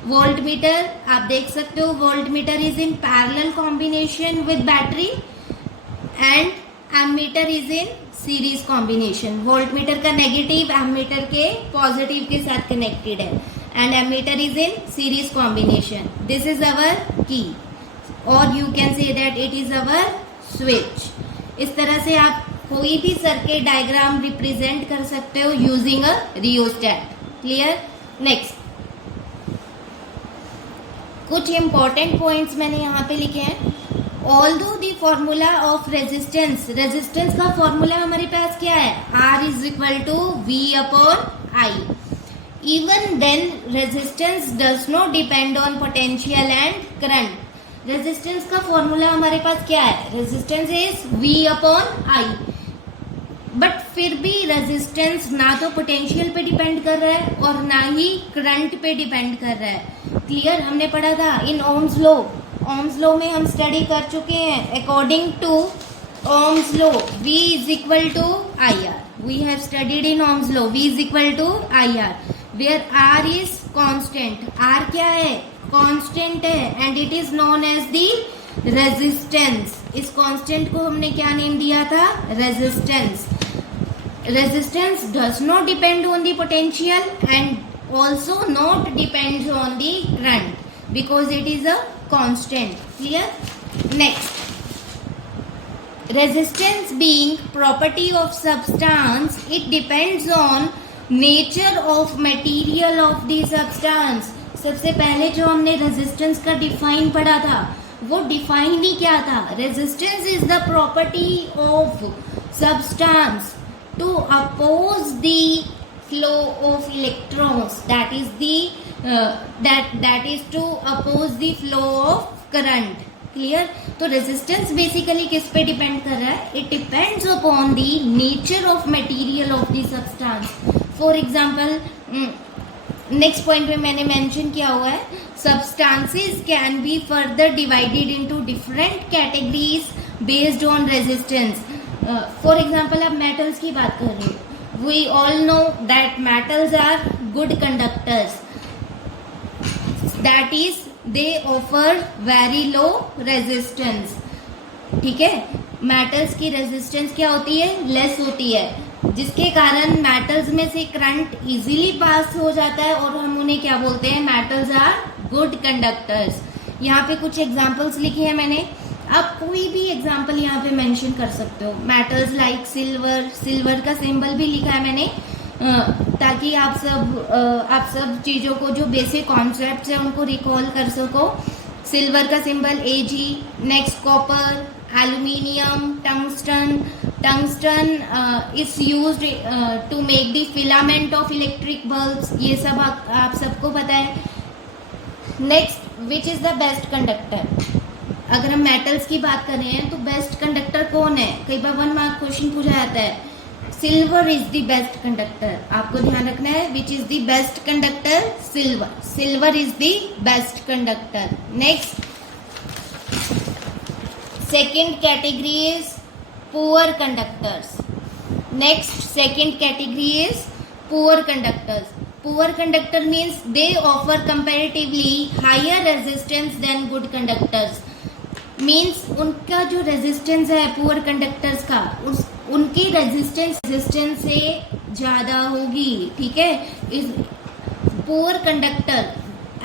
Voltmeter आप देख सकते हो, voltmeter is in parallel combination with battery and ammeter is in series combination. Voltmeter का नेगेटिव एमीटर के पॉजिटिव के साथ कनेक्टेड है and ammeter is in series combination. This is our key और you can say that it is our switch. इस तरह से आप कोई भी सर्किट डायग्राम रिप्रेजेंट कर सकते हो using a rheostat. Clear? Next, कुछ इंपॉर्टेंट पॉइंट्स मैंने यहाँ पे लिखे हैं। Although the formula of resistance, resistance का फॉर्मूला हमारे पास क्या है, R is equal to V upon I। Even then resistance does not depend on potential and current. Resistance का फॉर्मूला हमारे पास क्या है, resistance is V upon I। But फिर भी रेजिस्टेंस ना तो पोटेंशियल पे डिपेंड कर रहा है और ना ही करंट पे डिपेंड कर रहा है। क्लियर? हमने पढ़ा था in Ohm's law. Ohm's law में हम स्टडी कर चुके हैं। According to ohms law V is equal to IR। We have studied in Ohm's law V is equal to IR where R is constant. R क्या है, constant है and it is known as the resistance. इस constant को हमने क्या name दिया था, resistance. Resistance does not depend on the potential and also not depends on the current because it is a constant. Clear? Next, resistance being property of substance, it depends on nature of material of the substance. सबसे पहले जो हमने resistance का define पढ़ा था वो define ही क्या था? Resistance is the property of substance to oppose the flow of electrons, that is to oppose the flow of current. Clear? तो रेजिस्टेंस बेसिकली किस पे डिपेंड कर रहा है? It depends upon the nature of material of the substance. For example, next point में मैंने mention किया हुआ है, substances can be further divided into different categories based on resistance. For example, आप मेटल्स की बात कर रहे हो. We all know that metals are good conductors, that is they offer very low resistance. ठीक है, मेटल्स की रेजिस्टेंस क्या होती है? लेस होती है, जिसके कारण मेटल्स में से करंट इजीली पास हो जाता है और हम उन्हें क्या बोलते हैं? Metals are good conductors. यहाँ पे कुछ एग्जांपल्स लिखे हैं मैंने, आप कोई भी एग्जांपल यहाँ पे मेंशन कर सकते हो. मेटल्स लाइक सिल्वर, सिल्वर का सिंबल भी लिखा है मैंने ताकि आप सब चीज़ों को, जो बेसिक कॉन्सेप्ट्स है उनको रिकॉल कर सको. सिल्वर का symbol Ag. Next, copper, aluminium, tungsten is used to make the filament of electric bulbs. ये सब आप सबको पता है. Next, which is the best conductor? अगर हम मेटल्स की बात कर रहे हैं तो बेस्ट कंडक्टर कौन है? कई बार 1 मार्क क्वेश्चन पूछा जाता है. Silver is the best conductor. आपको ध्यान रखना है, which is the best conductor? Silver. Silver is the best conductor. Next, second category is poor conductors. Next, second category is poor conductors. Poor conductor means they offer comparatively higher resistance than good conductors. Means उनका जो resistance है poor conductors का, उनकी resistance से ज़्यादा होगी. ठीक है, इस poor conductor,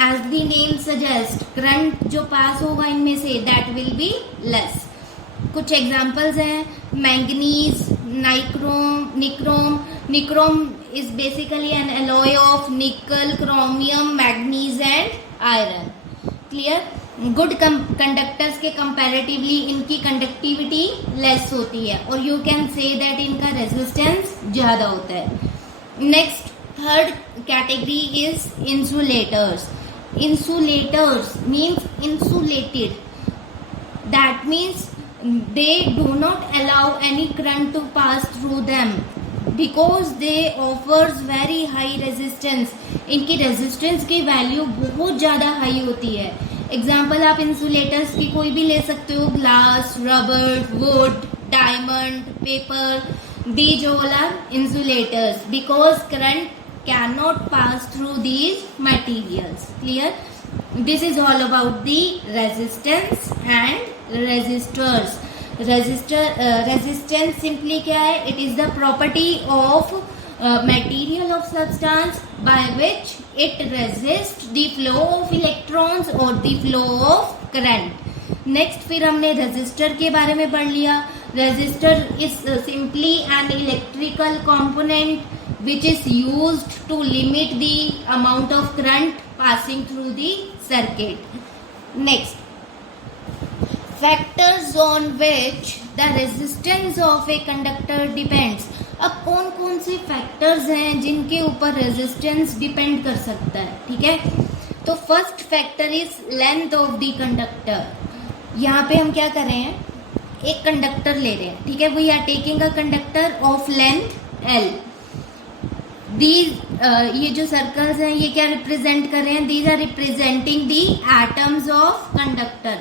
as the name suggest, current जो पास होगा इनमें से दैट विल बी लेस. कुछ एग्जांपल्स हैं, manganese, nichrome is basically an alloy of nickel, chromium, manganese and iron. Clear? Good conductors के कंपैरेटिवली इनकी कंडक्टिविटी लेस होती है और यू कैन से दैट इनका रेजिस्टेंस ज़्यादा होता है. Next, third category is insulators. Insulators means insulated, that means they do not allow any current to pass through them because they offers very high resistance. इनकी resistance की value बहुत ज़्यादा high होती है. एग्जाम्पल आप इंसुलेटर्स की कोई भी ले सकते हो, glass, rubber, wood, diamond, paper. These all are insulators because current can not pass through these materials. Clear? This is all about the resistance and resistors. Resistance simply क्या है? It is the property of material of substance by which it resists the flow of electrons or the flow of current. Next, फिर हमने resistor के बारे में पढ़ लिया. Resistor is simply an electrical component which is used to limit the amount of current passing through the circuit. Next, factors on which the resistance of a conductor depends. अब कौन कौन से फैक्टर्स हैं जिनके ऊपर रेजिस्टेंस डिपेंड कर सकता है? ठीक है, तो first factor is length of the conductor. यहाँ पे हम क्या कर रहे हैं? एक कंडक्टर ले रहे हैं. ठीक है, we are taking a conductor of length L. ये जो सर्कल्स हैं ये क्या रिप्रेजेंट कर रहे हैं? These are representing the atoms of conductor.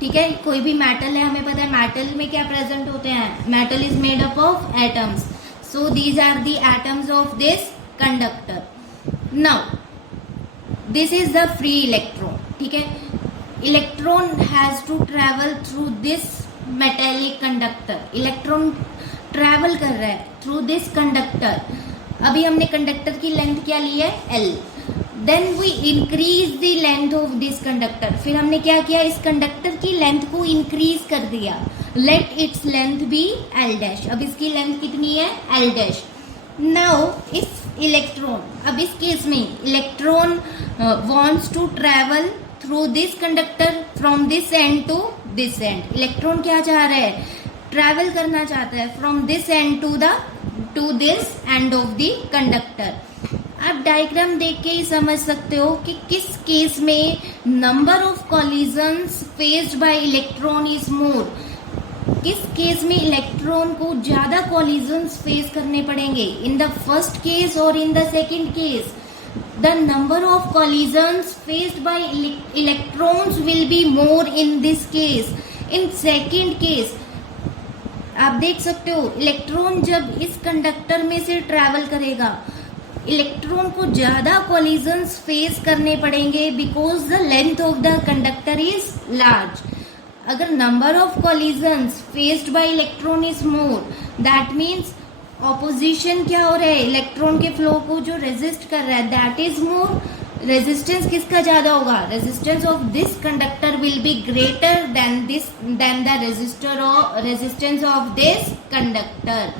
ठीक है, कोई भी मेटल है, हमें पता है मेटल में क्या प्रेजेंट होते हैं? Metal is made up of atoms. So these are the atoms of this conductor. Now this is the free electron. ठीक है, electron has to travel through this metallic conductor. Electron travel कर रहा है through this conductor. अभी हमने conductor की length क्या ली है? L. Then we increase the length of this conductor, फिर हमने क्या किया, इस कंडक्टर की लेंथ को इंक्रीज कर दिया, let its length be L dash, अब इसकी लेंथ कितनी है, L dash. Now if electron, अब इस केस में electron wants to travel through this conductor from this end to this end, electron क्या चाह रहा है, ट्रेवल करना चाहता है from this end to this end of the conductor. आप डायग्राम देख के ही समझ सकते हो कि किस केस में number of collisions faced by electron is मोर, किस केस में इलेक्ट्रॉन को ज्यादा कॉलिजन्स फेस करने पड़ेंगे, इन द फर्स्ट केस और in the second case. The number of collisions faced by electrons will be more in this case. In second case, आप देख सकते हो इलेक्ट्रॉन जब इस कंडक्टर में से ट्रैवल करेगा, इलेक्ट्रॉन को ज्यादा कॉलिजन्स फेस करने पड़ेंगे because the length of the conductor is large. अगर number of collisions faced by electron is more, that means opposition क्या हो रहा है, इलेक्ट्रॉन के फ्लो को जो रेजिस्ट कर रहा है दैट इज मोर, रेजिस्टेंस किसका ज्यादा होगा, resistance of this conductor will be greater than the resistance of this conductor.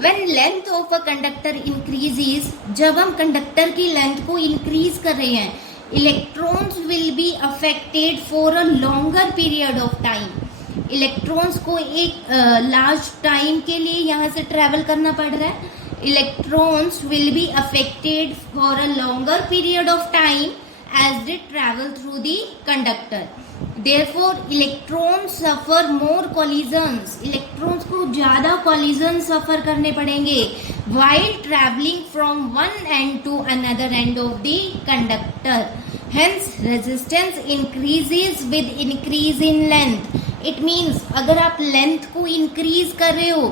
When length of a conductor increases, जब हम कंडक्टर की लेंथ को इंक्रीज कर रहे हैं, electrons will be affected for a longer period of time, electrons को एक large time के लिए यहाँ से ट्रेवल करना पड़ रहा है, electrons will be affected for a longer period of time as they travel through the conductor, therefore electrons suffer more collisions, electrons को ज्यादा कॉलिजन सफर करने पड़ेंगे while traveling from one end to another end of the conductor, hence resistance increases with increase in length। It means अगर आप length को increase कर रहे हो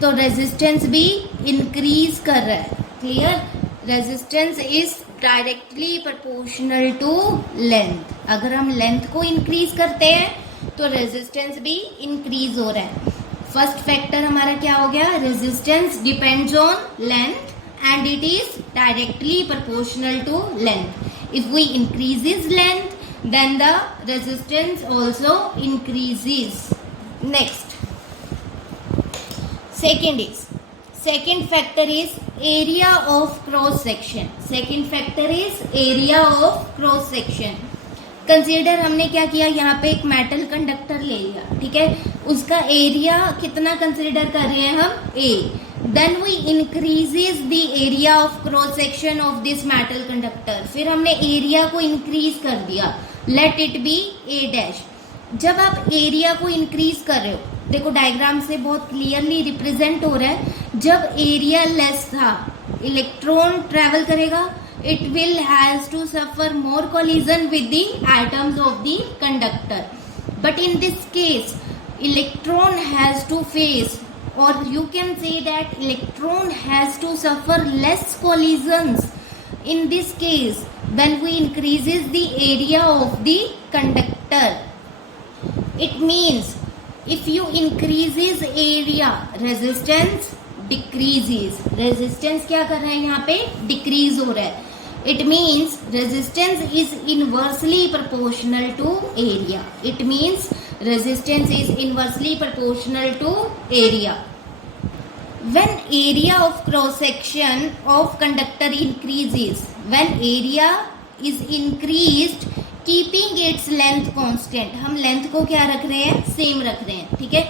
तो रेजिस्टेंस भी इंक्रीज कर रहा है, clear, resistance is directly proportional to length, अगर हम लेंथ को इंक्रीज करते हैं तो रेजिस्टेंस भी इंक्रीज हो रहा है। फर्स्ट फैक्टर हमारा क्या हो गया, resistance depends on length and it is directly proportional to length, if we increases length then the resistance also increases। Next, second factor is area of cross section, second factor is area of cross section। Consider हमने क्या किया, यहाँ पे एक metal conductor ले लिया, ठीक है, उसका एरिया कितना कंसीडर कर रहे हैं हम, A, then we increases the area of cross section of this metal conductor, फिर हमने एरिया को इंक्रीज कर दिया, let it be A dash। जब आप एरिया को इंक्रीज कर रहे हो, देखो डायग्राम से बहुत क्लियरली रिप्रेजेंट हो रहा है, जब एरिया लेस था इलेक्ट्रॉन ट्रेवल करेगा, it will has to suffer more collision with the atoms of the conductor, but in this case electron has to face, or you can say that electron has to suffer less collisions in this case when we increases the area of the conductor। It means if you increases area, resistance decreases, resistance क्या कर रहा है यहाँ पे, decrease हो रहा है, it means resistance is inversely proportional to area, it means resistance is inversely proportional to area। When area of cross section of conductor increases, when area is increased keeping its length constant, हम length को क्या रख रहे हैं, same रख रहे हैं, ठीक है,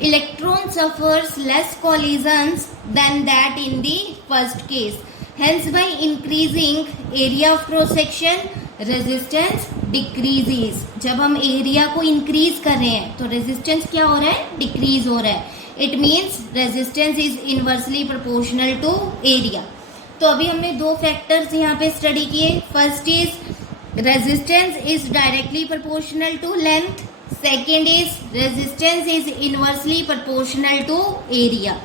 electron suffers less collisions than that in the first case, hence by increasing area of cross section resistance decreases। जब हम एरिया को इंक्रीज कर रहे हैं तो रेजिस्टेंस क्या हो रहा है, डिक्रीज हो रहा है, it means resistance is inversely proportional to area. तो अभी हमने दो फैक्टर्स यहाँ पे स्टडी किए, first is resistance is directly proportional to length, second is resistance is inversely proportional to area.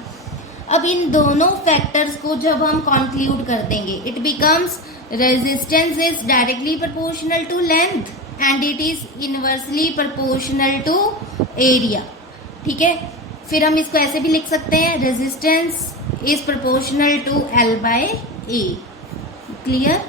अब इन दोनों फैक्टर्स को जब हम कंक्लूड कर देंगे, it becomes resistance is directly proportional to length and it is inversely proportional to area, ठीक है। फिर हम इसको ऐसे भी लिख सकते हैं, resistance is proportional to L by A. Clear?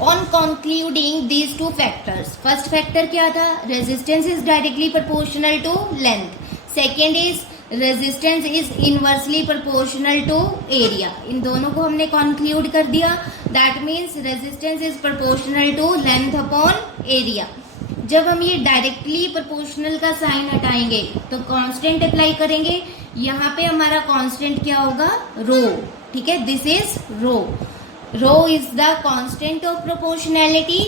On concluding these two factors, first factor क्या था? Resistance is directly proportional to length. Second is resistance is inversely proportional to area. इन दोनों को हमने conclude कर दिया. That means resistance is proportional to length upon area. जब हम ये डायरेक्टली प्रोपोर्शनल का साइन हटाएंगे तो कांस्टेंट अप्लाई करेंगे. यहाँ पे हमारा कांस्टेंट क्या होगा? रो. ठीक है, this is rho. Rho is the constant of proportionality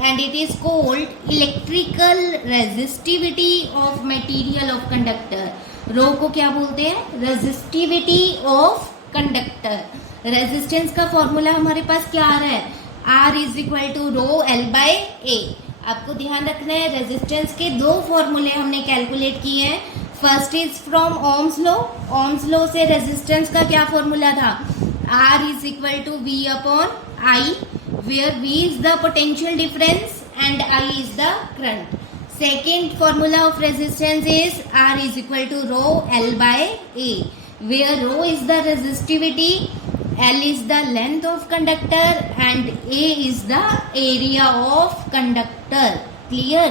and it is called electrical resistivity of material of conductor. Rho को क्या बोलते हैं? Resistivity of conductor. रेजिस्टेंस का फॉर्मूला हमारे पास क्या आ रहा है? R is equal to rho L by A. आपको ध्यान रखना है, रेजिस्टेंस के दो फॉर्मूले हमने कैलकुलेट किए हैं. First is from Ohm's law. Ohm's law से रेजिस्टेंस का क्या फॉर्मूला था? R is equal to V upon I, where V is the potential difference and I is the current. Second formula of resistance is R is equal to rho L by A, where rho is the resistivity, L is the length of conductor and A is the area of conductor. Clear?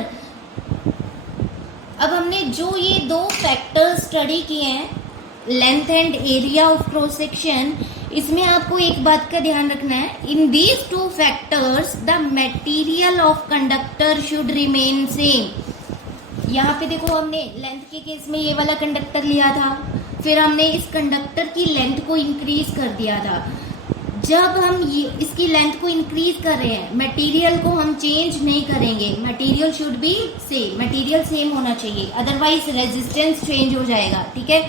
अब हमने जो ये दो factors study किए हैं, length and area of cross section, इसमें आपको एक बात का ध्यान रखना है. In these two factors the material of conductor should remain same. यहाँ पे देखो, हमने लेंथ के केस में ये वाला कंडक्टर लिया था, फिर हमने इस कंडक्टर की लेंथ को इंक्रीज कर दिया था. जब हम ये इसकी लेंथ को इंक्रीज कर रहे हैं, मटेरियल को हम चेंज नहीं करेंगे. Material should be same, material same होना चाहिए, अदरवाइज रेजिस्टेंस चेंज हो जाएगा. ठीक है.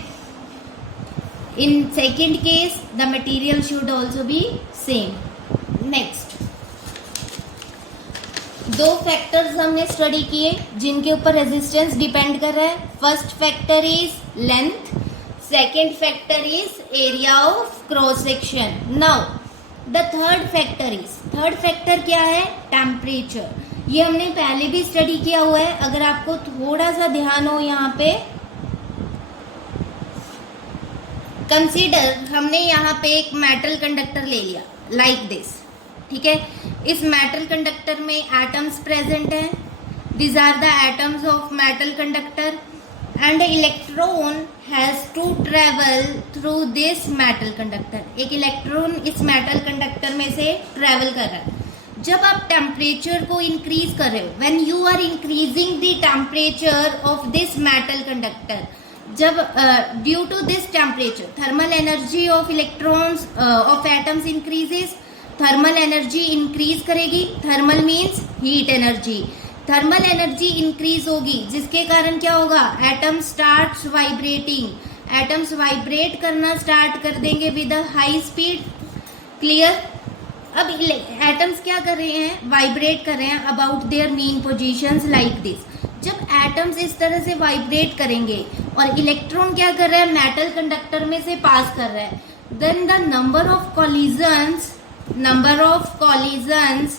In second case the material should also be same. Next, दो फैक्टर्स हमने स्टडी किए जिनके ऊपर रेजिस्टेंस डिपेंड कर रहा है. First factor is length, second factor is area of cross section. Now the third factor क्या है? temperature. ये हमने पहले भी स्टडी किया हुआ है. अगर आपको थोड़ा सा ध्यान हो, यहाँ पे कंसीडर, हमने यहाँ पे एक मेटल कंडक्टर ले लिया लाइक दिस. ठीक है. इस मेटल कंडक्टर में एटम्स प्रेजेंट हैं. These are the atoms of metal conductor and electron has to travel through this metal conductor. एक इलेक्ट्रॉन इस मेटल कंडक्टर में से ट्रेवल कर रहा है. जब आप टेम्परेचर को इंक्रीज कर रहे हो, when you are increasing the temperature of this metal conductor, जब due to this temperature thermal energy of electrons of atoms increases. Thermal energy increase करेगी. Thermal means heat energy. Thermal energy increase होगी, जिसके कारण क्या होगा? Atom starts vibrating. Atoms vibrate करना start कर देंगे with a high speed. Clear? अब एटम्स क्या कर रहे हैं? वाइब्रेट कर रहे हैं about their mean positions like this. जब एटम्स इस तरह से वाइब्रेट करेंगे और इलेक्ट्रॉन क्या कर रहा है? मेटल कंडक्टर में से पास कर रहा है, then the number of collisions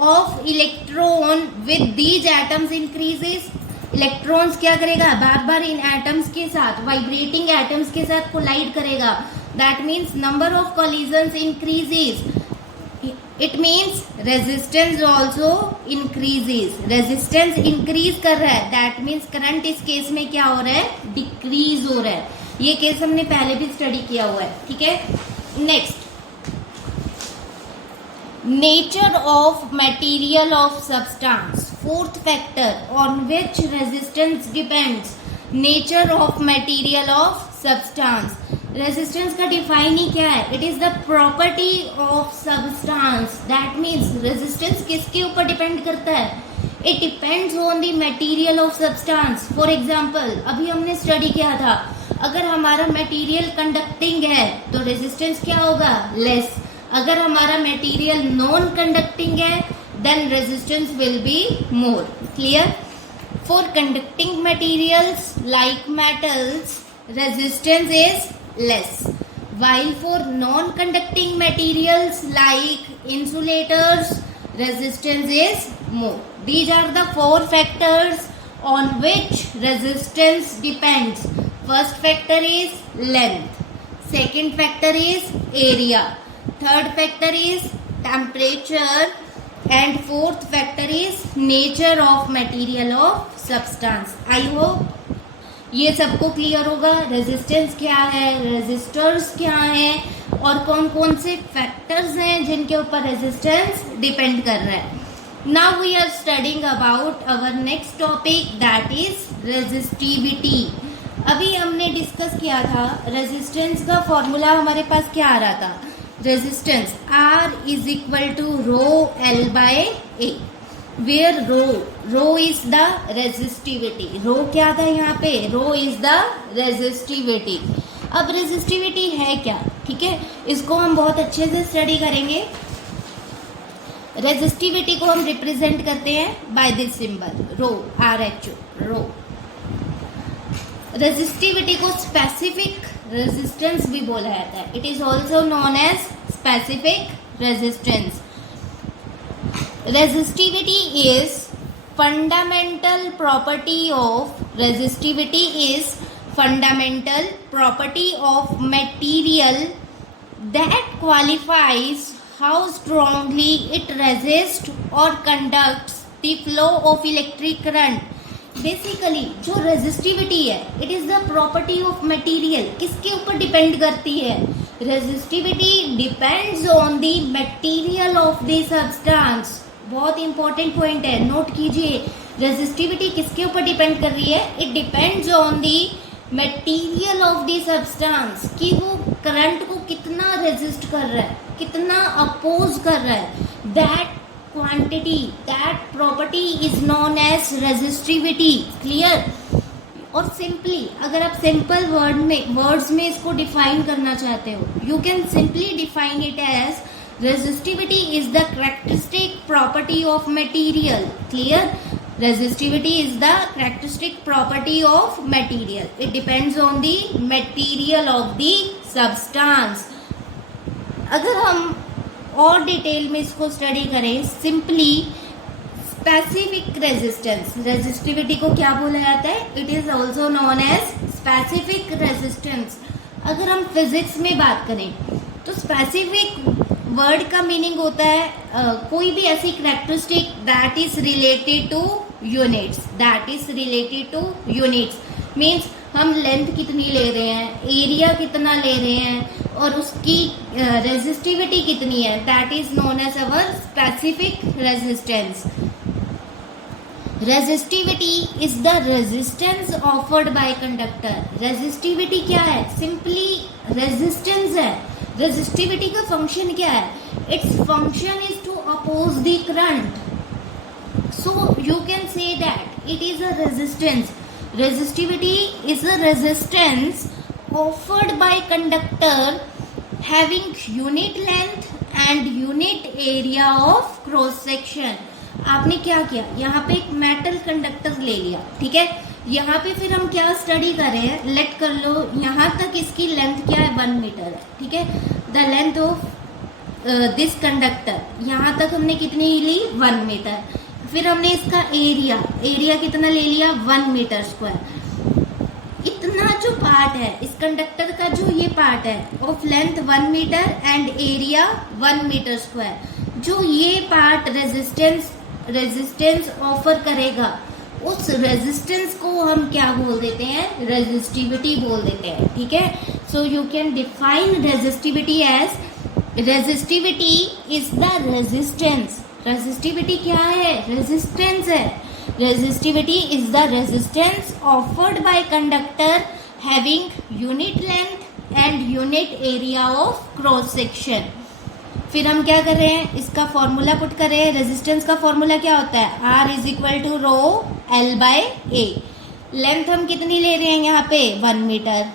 of electron with these atoms increases. Electrons क्या करेगा? बार बार इन एटम्स के साथ, वाइब्रेटिंग एटम्स के साथ कोलाइड करेगा. That means number of collisions increases. It means resistance also increases. Resistance increase कर रहा है, दैट मीन्स करंट इस केस में क्या हो रहा है? डिक्रीज हो रहा है. ये केस हमने पहले भी स्टडी किया हुआ है. ठीक है. Next, nature of material of substance. Fourth factor on which resistance depends, nature of material of substance. resistance का define ही क्या है? it is the property of substance. that means resistance किसके ऊपर depend करता है? it depends on the material of substance. for example, अभी हमने study किया था, अगर हमारा material conducting है तो resistance क्या होगा? less. अगर हमारा मटेरियल नॉन कंडक्टिंग है, then resistance will be more. Clear? For conducting materials like metals, resistance is less, while for non-conducting materials like insulators, resistance is more. These are the four factors on which resistance depends. First factor is length. second factor is area, third factor is temperature, and fourth factor is nature of material of substance. I hope ये सबको clear होगा resistance क्या है, resistors क्या हैं और कौन कौन से फैक्टर्स हैं जिनके ऊपर रेजिस्टेंस डिपेंड कर रहा है. Now we are studying about our next topic that is resistivity. अभी हमने डिस्कस किया था रेजिस्टेंस का फॉर्मूला हमारे पास क्या आ रहा था. Resistance R is equal to rho L by A, where rho is the resistivity. Rho क्या था यहाँ पे, रो इज द रेजिस्टिविटी. अब रेजिस्टिविटी है क्या, ठीक है, इसको हम बहुत अच्छे से स्टडी करेंगे. रेजिस्टिविटी को हम रिप्रेजेंट करते हैं by this symbol rho, RH, rho. Resistivity को स्पेसिफिक रेजिस्टेंस भी बोला जाता है. It is also known as specific resistance. Resistivity is fundamental property of material that qualifies how strongly it resists or conducts the flow of electric current. Basically जो resistivity है it is the property of material. किसके ऊपर depend करती है, resistivity depends on the material of the substance. बहुत important point है, note कीजिए. Resistivity किसके ऊपर डिपेंड कर रही है, it depends on the material of the substance, कि वो करंट को कितना रेजिस्ट कर रहा है, कितना अपोज कर रहा है. That quantity, that property is known as resistivity. Clear. और सिंपली अगर आप सिंपल वर्ड्स में इसको डिफाइन करना चाहते हो, you can simply define it as resistivity is the characteristic property of material. Clear. Resistivity is the characteristic property of material. It depends on the material of the substance. अगर हम और detail में इसको study करें, simply specific resistance, resistivity को क्या बोला जाता है, it is also known as specific resistance. अगर हम फिजिक्स में बात करें तो स्पेसिफिक वर्ड का मीनिंग होता है कोई भी ऐसी characteristic that is related two units. That is related two units means हम लेंथ कितनी ले रहे हैं, एरिया कितना ले रहे हैं और उसकी रेजिस्टिविटी कितनी है. That is known as our specific resistance. Resistivity is the resistance offered by conductor. Resistivity क्या है, सिंपली रेजिस्टेंस है. रेजिस्टिविटी का फंक्शन क्या है, its function is to oppose the current. So you can say that it is a resistance. Resistivity is a resistance offered by conductor having unit length and unit area of cross section. आपने क्या किया, यहाँ पे एक metal conductor ले लिया, ठीक है. यहाँ पे फिर हम क्या स्टडी कर रहे हैं, लेट कर लो यहाँ तक इसकी लेंथ क्या है, 1 मीटर है, ठीक है. The length of this conductor, यहाँ तक हमने कितनी ली, 1 मीटर. फिर हमने इसका एरिया कितना ले लिया, 1 मीटर स्क्वायर. इतना जो पार्ट है इस कंडक्टर का, जो ये पार्ट है of length 1 metre and area 1 metre square, जो ये पार्ट रेजिस्टेंस ऑफर करेगा, उस रेजिस्टेंस को हम क्या बोल देते हैं, रेजिस्टिविटी बोल देते हैं, ठीक है. So you can define resistivity as, resistivity is the resistance. Resistivity क्या है, रेजिस्टेंस है. Resistivity is the resistance offered by conductor having unit length and unit area of cross section. फिर हम क्या कर रहे हैं, इसका फॉर्मूला पुट कर रहे हैं. रेजिस्टेंस का फॉर्मूला क्या होता है, R is equal to rho L by A. Length हम कितनी ले रहे हैं यहाँ पे, 1 मीटर.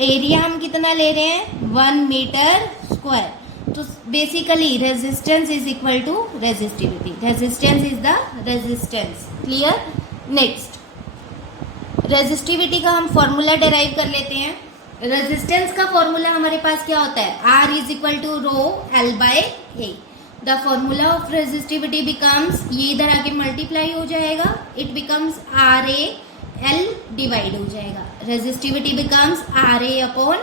एरिया हम कितना ले रहे हैं, 1 मीटर स्क्वायर. तो basically resistance is equal to resistivity. Resistance is the resistance. Clear. Next, resistivity का हम फॉर्मूला डिराइव कर लेते हैं. रेजिस्टेंस का फॉर्मूला हमारे पास क्या होता है, R is equal to rho L by A. The formula of resistivity becomes, ये इधर आके मल्टीप्लाई हो जाएगा, it becomes RA L divide हो जाएगा. Resistivity becomes RA upon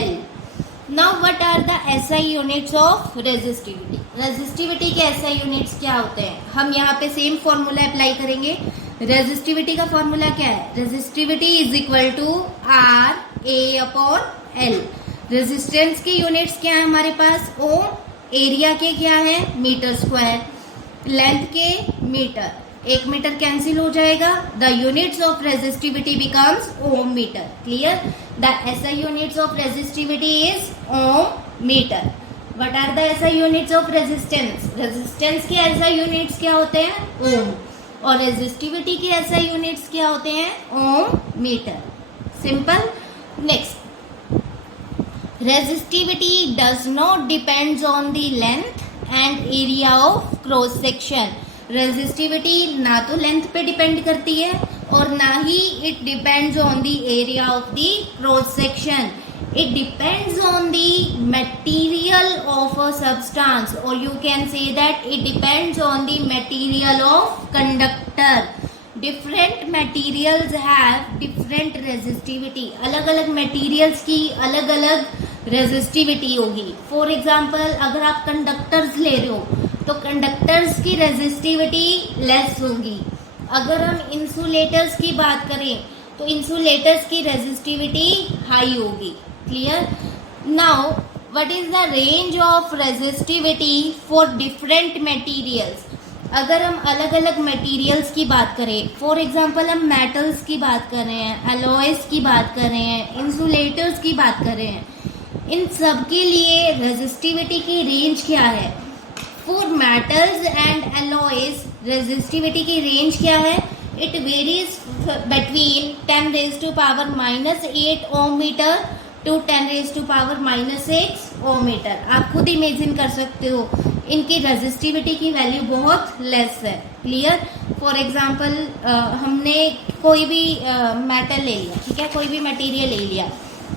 L. Now what are the SI units of resistivity? Resistivity के SI units क्या होते हैं? हम यहाँ पे सेम फॉर्मूला अप्लाई करेंगे। रेजिस्टिविटी का फॉर्मूला क्या है? Resistivity is equal to R A upon L. Resistance के यूनिट्स क्या है हमारे पास? ओम। एरिया के क्या है? Metre square. लेंथ के मीटर। 1 मीटर कैंसिल हो जाएगा। The units of resistivity becomes ohm metre. Clear? The SI units of resistivity is ohm metre. What are the SI units of resistance? Resistance के SI units क्या होते हैं? ओम। और resistivity के SI units क्या होते हैं? Ohm metre. Simple. Next, resistivity does not depends on the length and area of cross section। resistivity ना तो लेंथ पे डिपेंड करती है और ना ही it depends on the area of the cross section. It depends on the material of a substance, और you can say that it depends on the material of conductor. Different materials have different resistivity. अलग अलग materials की अलग अलग resistivity होगी। For example, अगर आप conductors ले रहे हो तो कंडक्टर्स की रेजिस्टिविटी लेस होगी। अगर हम इंसुलेटर्स की बात करें तो इंसुलेटर्स की रेजिस्टिविटी हाई होगी। Clear? Now what is the range of resistivity for different materials? अगर हम अलग अलग मटेरियल्स की बात करें, फॉर एग्जांपल हम मेटल्स की बात कर रहे हैं, अलॉयज की बात कर रहे हैं, इंसुलेटर्स की बात कर रहे हैं, इन सब के लिए रेजिस्टिविटी की रेंज क्या है? For metals and alloys resistivity की रेंज क्या है? It varies between 10 raised to power -8 ohm metre to 10 raised to power -6 ohm metre. आप खुद इमेजिन कर सकते हो इनकी रेजिस्टिविटी की वैल्यू बहुत लेस है। क्लियर? फॉर एग्जांपल, हमने कोई भी मेटल ले लिया, ठीक है, कोई भी मटेरियल ले लिया,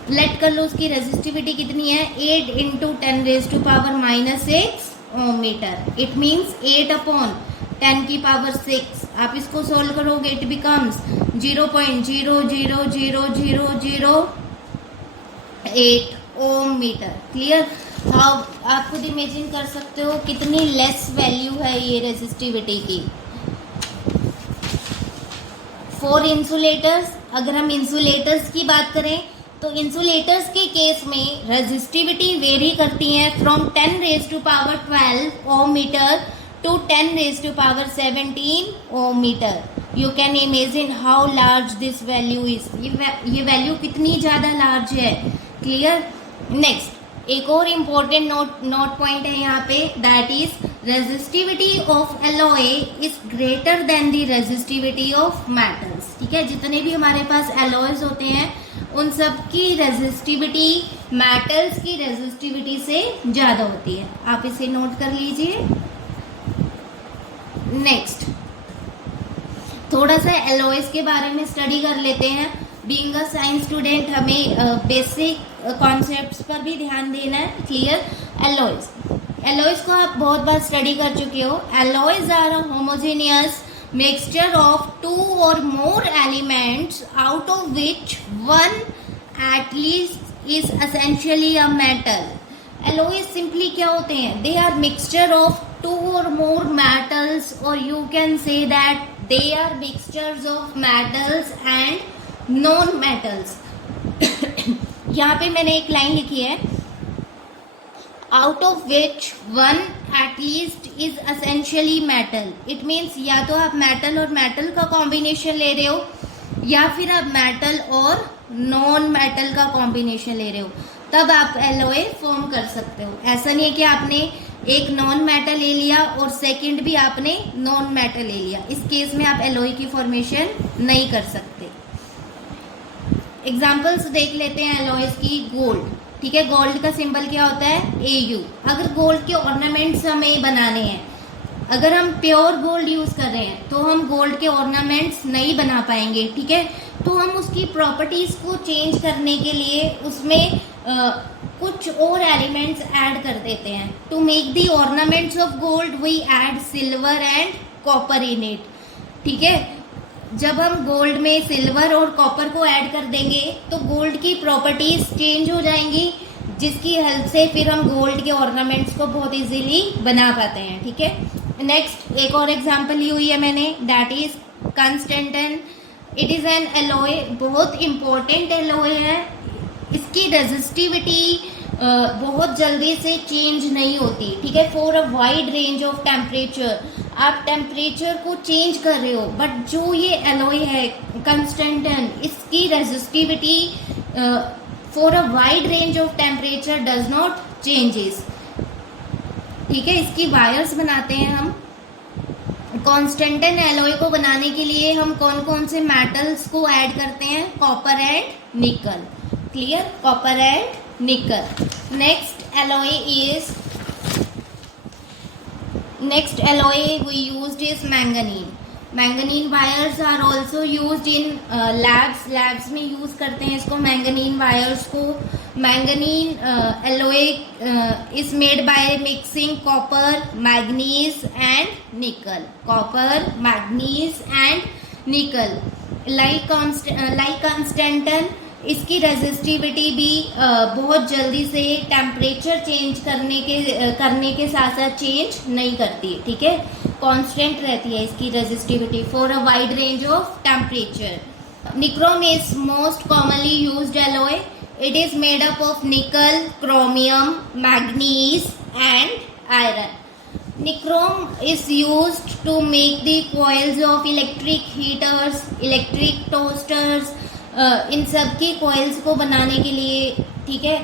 लेट कर लो उसकी रेजिस्टिविटी कितनी है? 8 × 10 raised to power -6 ohm metre. It means 8 upon 10 की पावर 6। आप इसको सोल्व करोगे, it becomes 0.0000008 ohm metre. Clear? आप खुद इमेजिन कर सकते हो कितनी लेस वैल्यू है ये रेजिस्टिविटी की। फॉर इंसुलेटर्स, अगर हम इंसुलेटर्स की बात करें तो इंसुलेटर्स के केस में रेजिस्टिविटी वेरी करती है from 10 raised to power 12 ohm metre to 10 raised to power 17 ohm metre. You can imagine how large this value is. ये वैल्यू कितनी ज़्यादा लार्ज है। क्लियर? नेक्स्ट, एक और इम्पोर्टेंट नोट पॉइंट है यहाँ पे, that is resistivity of alloy is greater than the resistivity of metals. ठीक है, जितने भी हमारे पास एलॉयज होते हैं उन सब की रेजिस्टिविटी मेटल्स की रेजिस्टिविटी से ज़्यादा होती है। आप इसे नोट कर लीजिए। नेक्स्ट, थोड़ा सा एलॉयज के बारे में स्टडी कर लेते हैं। बीइंग अ साइंस स्टूडेंट हमें बेसिक कॉन्सेप्ट्स पर भी ध्यान देना है। क्लियर? एलॉयज को आप बहुत बार स्टडी कर चुके हो। Alloys are a homogeneous mixture of 2 or more elements out of which one at least is essentially a metal। alloys simply क्या होते हैं? they are mixture of 2 or more metals, or you can say that they are mixtures of metals and non metals। यहाँ पे मैंने एक line लिखी है, out of which one at least is essentially metal। it means या तो आप metal और metal का combination ले रहे हो या फिर आप metal और non metal का combination ले रहे हो, तब आप alloy form कर सकते हो। ऐसा नहीं है कि आपने एक non metal ले लिया और second भी आपने non metal ले लिया, इस केस में आप alloy की formation नहीं कर सकते। एग्जाम्पल्स देख लेते हैं alloys की। गोल्ड, ठीक है, गोल्ड का सिंबल क्या होता है? AU। अगर गोल्ड के ऑर्नामेंट्स हमें बनाने हैं, अगर हम प्योर गोल्ड यूज कर रहे हैं तो हम गोल्ड के ऑर्नामेंट्स नहीं बना पाएंगे। ठीक है, तो हम उसकी प्रॉपर्टीज को चेंज करने के लिए उसमें कुछ और एलिमेंट्स ऐड कर देते हैं। To make the ornaments of gold we add silver and copper in it. ठीक है, जब हम गोल्ड में सिल्वर और कॉपर को ऐड कर देंगे तो गोल्ड की प्रॉपर्टीज चेंज हो जाएंगी। जिसकी हेल्प से फिर हम गोल्ड के ऑर्नामेंट्स को बहुत इजीली बना पाते हैं। ठीक है, नेक्स्ट एक और एग्जांपल ली हुई है मैंने, that is कंस्टेंटन। It is an alloy, बहुत इंपॉर्टेंट एलॉय है। इसकी रेजिस्टिविटी बहुत जल्दी से चेंज नहीं होती। ठीक है, for a wide range of temperature, आप टेम्परेचर को चेंज कर रहे हो, बट जो ये एलॉय है कंस्टेंटन, इसकी resistivity for a wide range of temperature does not changes. ठीक है, इसकी वायर्स बनाते हैं हम। कॉन्स्टेंटन एलॉय को बनाने के लिए हम कौन कौन से मेटल्स को ऐड करते हैं? Copper and nickel. Clear, copper and nickel. Next alloy we used is manganene. Manganin wires are also use in labs में यूज करते हैं इसको, मैंगनीन वायर्स को। Manganin alloy is made by mixing copper, manganese and nickel. Copper, manganese and nickel. Like constantan, इसकी resistivity भी बहुत जल्दी से टेम्परेचर चेंज करने के साथ साथ चेंज नहीं करती। ठीक है, कांस्टेंट रहती है इसकी resistivity for a wide range of temperature. Nichrome is most commonly used alloy. It is made up of निकल, chromium, manganese and iron. Nichrome is used to make the coils of electric heaters, electric toasters, इन सब की coils को बनाने के लिए। ठीक है,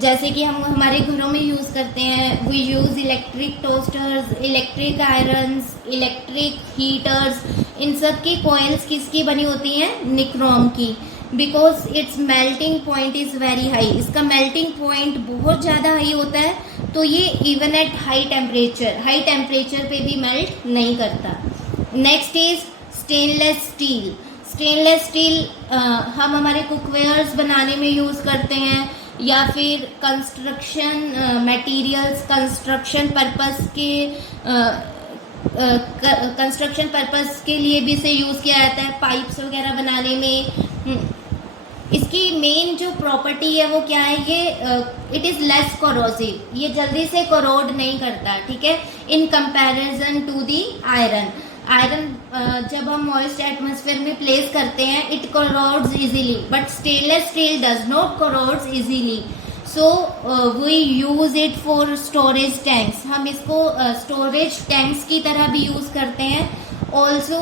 जैसे कि हम हमारे घरों में यूज़ करते हैं, we use electric toasters, electric irons, electric heaters. इन सब की coils किसकी बनी होती हैं? निक्रोम की। Because its melting point is very high, इसका मेल्टिंग पॉइंट बहुत ज़्यादा हाई होता है, तो ये इवन एट हाई टेम्परेचर पे भी मेल्ट नहीं करता। Next is stainless steel. Stainless steel हम हमारे कुकवेयर्स बनाने में यूज़ करते हैं, या फिर कंस्ट्रक्शन मटेरियल्स, कंस्ट्रक्शन पर्पस के लिए भी इसे यूज़ किया जाता है, पाइप्स वगैरह बनाने में। इसकी मेन जो प्रॉपर्टी है वो क्या है? ये इट इज़ लेस कोरोसिव, ये जल्दी से कोरोड नहीं करता। ठीक है, in comparison to the iron. Iron जब हम मॉइस्ट एटमॉस्फेयर में प्लेस करते हैं, it corrodes easily, but stainless steel does not corrodes easily. So we use it for storage tanks. हम इसको स्टोरेज टैंक्स की तरह भी यूज़ करते हैं। Also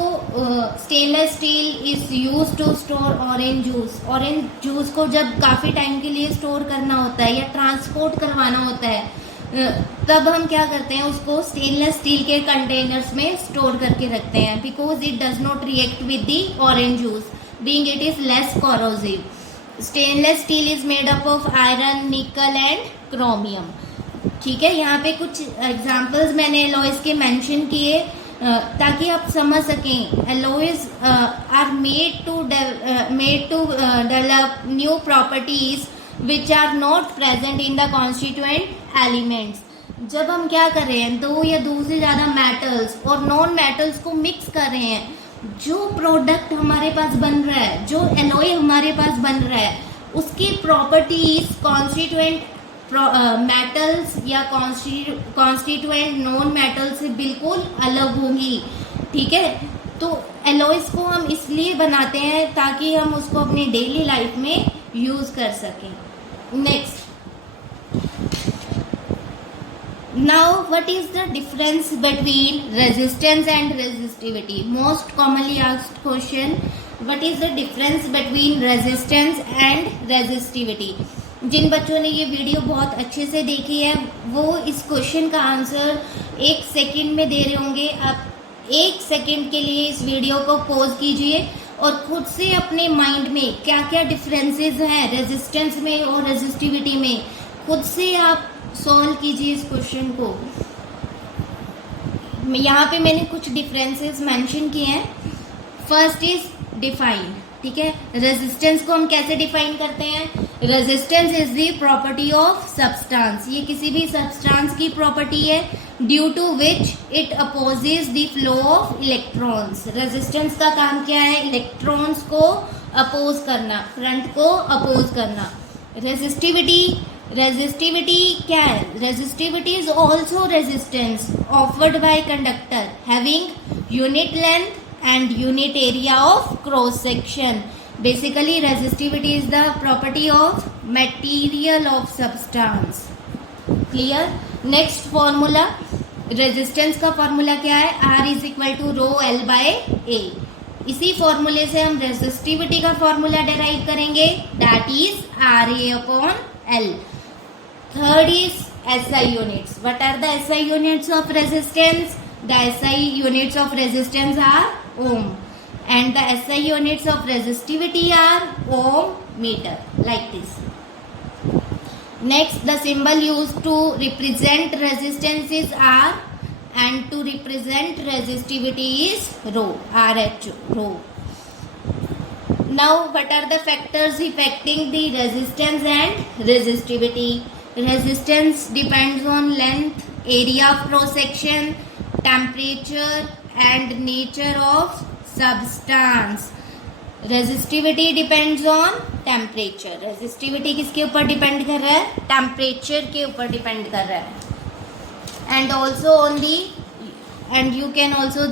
stainless steel is use to store orange juice. Orange juice को जब काफ़ी टाइम के लिए स्टोर करना होता है या ट्रांसपोर्ट करवाना होता है, तब हम क्या करते हैं? उसको स्टेनलेस स्टील के कंटेनर्स में स्टोर करके रखते हैं, because it does not react with the orange juice, being it is less corrosive. Stainless steel is made up of iron, निकल एंड क्रोमियम। ठीक है, यहाँ पे कुछ एग्जाम्पल्स मैंने एलॉयज के मेंशन किए ताकि आप समझ सकें। Alloys are made to develop new properties which are not present in the constituent elements. जब हम क्या कर रहे हैं, दो या दो से ज़्यादा मेटल्स और नॉन मेटल्स को मिक्स कर रहे हैं, जो प्रोडक्ट हमारे पास बन रहा है, जो एलॉय हमारे पास बन रहा है, उसकी प्रॉपर्टीज कॉन्स्टिट्यूएंट मेटल्स या कॉन्स्टिट्यूएंट नॉन मेटल से बिल्कुल अलग होंगी। ठीक है, तो एलॉयज को हम इसलिए बनाते हैं ताकि हम उसको अपनी डेली लाइफ में यूज़ कर सकें। Next, now what is the difference between resistance and resistivity? Most commonly asked question, what is the difference between resistance and resistivity? जिन बच्चों ने ये वीडियो बहुत अच्छे से देखी है वो इस क्वेश्चन का आंसर 1 सेकंड में दे रहे होंगे। आप 1 सेकंड के लिए इस वीडियो को पॉज कीजिए और खुद से अपने माइंड में क्या क्या डिफरेंसेस हैं रेजिस्टेंस में और रेजिस्टिविटी में, खुद से आप सॉल्व कीजिए इस क्वेश्चन को। यहाँ पे मैंने कुछ डिफरेंसेस मेंशन किए हैं। First is define. ठीक है, रेजिस्टेंस को हम कैसे डिफाइन करते हैं? Resistance is the property of substance. ये किसी भी सब्सटेंस की प्रॉपर्टी है due to which it opposes the flow of electrons. Resistance का काम क्या है? इलेक्ट्रॉन्स को अपोज करना, करंट को अपोज करना। रेजिस्टिविटी रेजिस्टिविटी क्या है? Resistivity is also resistance offered by conductor having unit length and unit area of cross section. Basically resistivity is the property of material of substance. Clear? Next formula, resistance का formula क्या है? R is equal to rho L by A. इसी फॉर्मूले से हम resistivity का formula derive करेंगे, that is RA upon L. Third is SI units. What are the SI units of resistance? The SI units of resistance are ohm, and the SI units of resistivity are ohm meter, like this. Next, the symbol used to represent resistance is R, and to represent resistivity is rho, RH, rho. Now, what are the factors affecting the resistance and resistivity? Resistance depends on length, area of cross section, temperature and nature of substance. Resistivity depends on temperature. Resistivity किसके ऊपर depend कर रहा है? Temperature के ऊपर depend कर रहा है. And also on the, and you can also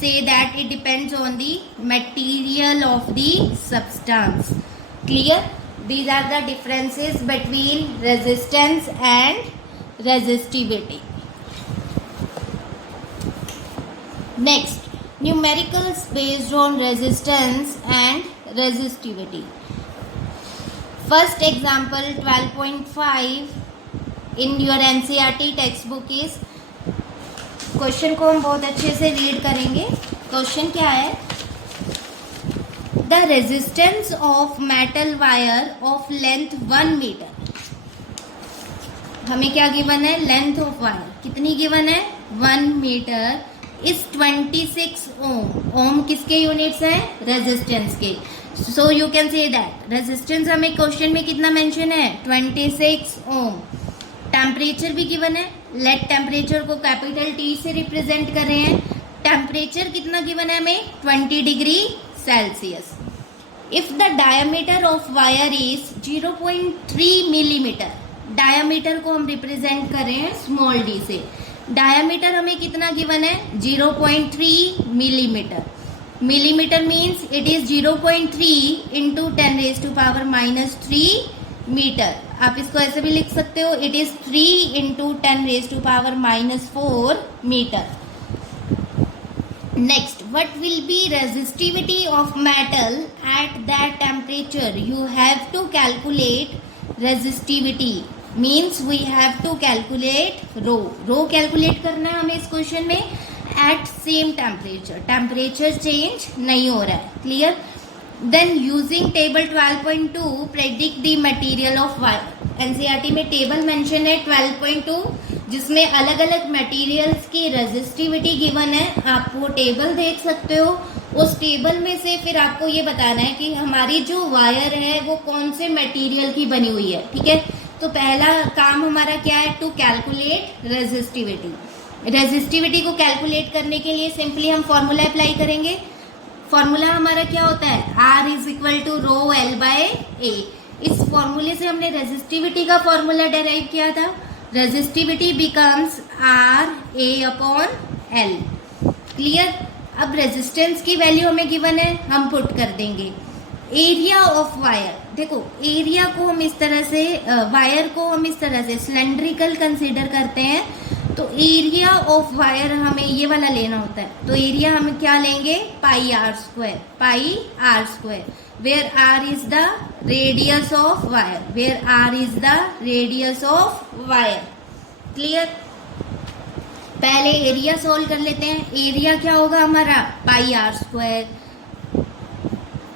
say that it depends on the material of the substance. Clear? These are the differences between resistance and resistivity. Next, numericals based on resistance and resistivity. First example 12.5 in your NCERT textbook is, question को हम बहुत अच्छे से read करेंगे. Question क्या है? The resistance of metal wire of length 1 meter. हमें क्या गिवन है? लेंथ ऑफ वायर कितनी गिवन है? 1 मीटर इज 26 ओम. ओम किसके यूनिट्स हैं? रेजिस्टेंस के. सो you can say that resistance हमें क्वेश्चन में कितना मेंशन है? 26 ओम. टेम्परेचर भी गिवन है. लेट टेम्परेचर को कैपिटल T से रिप्रेजेंट कर रहे हैं. टेम्परेचर कितना गिवन है हमें? 20 degree Celsius. If the diameter of wire is 0.3 millimetre, diameter को हम रिप्रेजेंट कर रहे हैं स्मॉल d से. डायमीटर हमें कितना गिवन है? 0.3 millimetre. Millimetre means it is 0.3 into 10⁻³ metre. आप इसको ऐसे भी लिख सकते हो, it is 3 into 10⁻⁴ metre. Next, what will be resistivity of metal at that temperature? You have to calculate resistivity. Means we have to calculate rho. Rho calculate करना है हमें इस क्वेश्चन में. At same temperature. Temperature change नहीं हो रहा है. Clear? Then using table 12.2 predict the material of wire. NCERT में टेबल मेंशन है 12.2 जिसमें अलग अलग मटेरियल्स की रेजिस्टिविटी गिवन है. आप वो टेबल देख सकते हो. उस टेबल में से फिर आपको ये बताना है कि हमारी जो वायर है वो कौन से मटेरियल की बनी हुई है. ठीक है, तो पहला काम हमारा क्या है? To calculate resistivity. रेजिस्टिविटी को कैलकुलेट करने के लिए सिंपली हम फॉर्मूला अप्लाई करेंगे. फॉर्मूला हमारा क्या होता है? R is equal to rho L by A. इस फॉर्मूले से हमने रेजिस्टिविटी का फॉर्मूला डेराइव किया था. Resistivity becomes RA upon L. Clear? अब रेजिस्टेंस की वैल्यू हमें गिवन है, हम पुट कर देंगे. एरिया ऑफ वायर, देखो एरिया को हम इस तरह से, वायर को हम इस तरह से सिलेंड्रिकल कंसीडर करते हैं. तो एरिया ऑफ वायर हमें ये वाला लेना होता है. तो एरिया हम क्या लेंगे? Pi r square, where r is the radius of wire. Clear? पहले एरिया सोल्व कर लेते हैं. एरिया क्या होगा हमारा? Pi r square.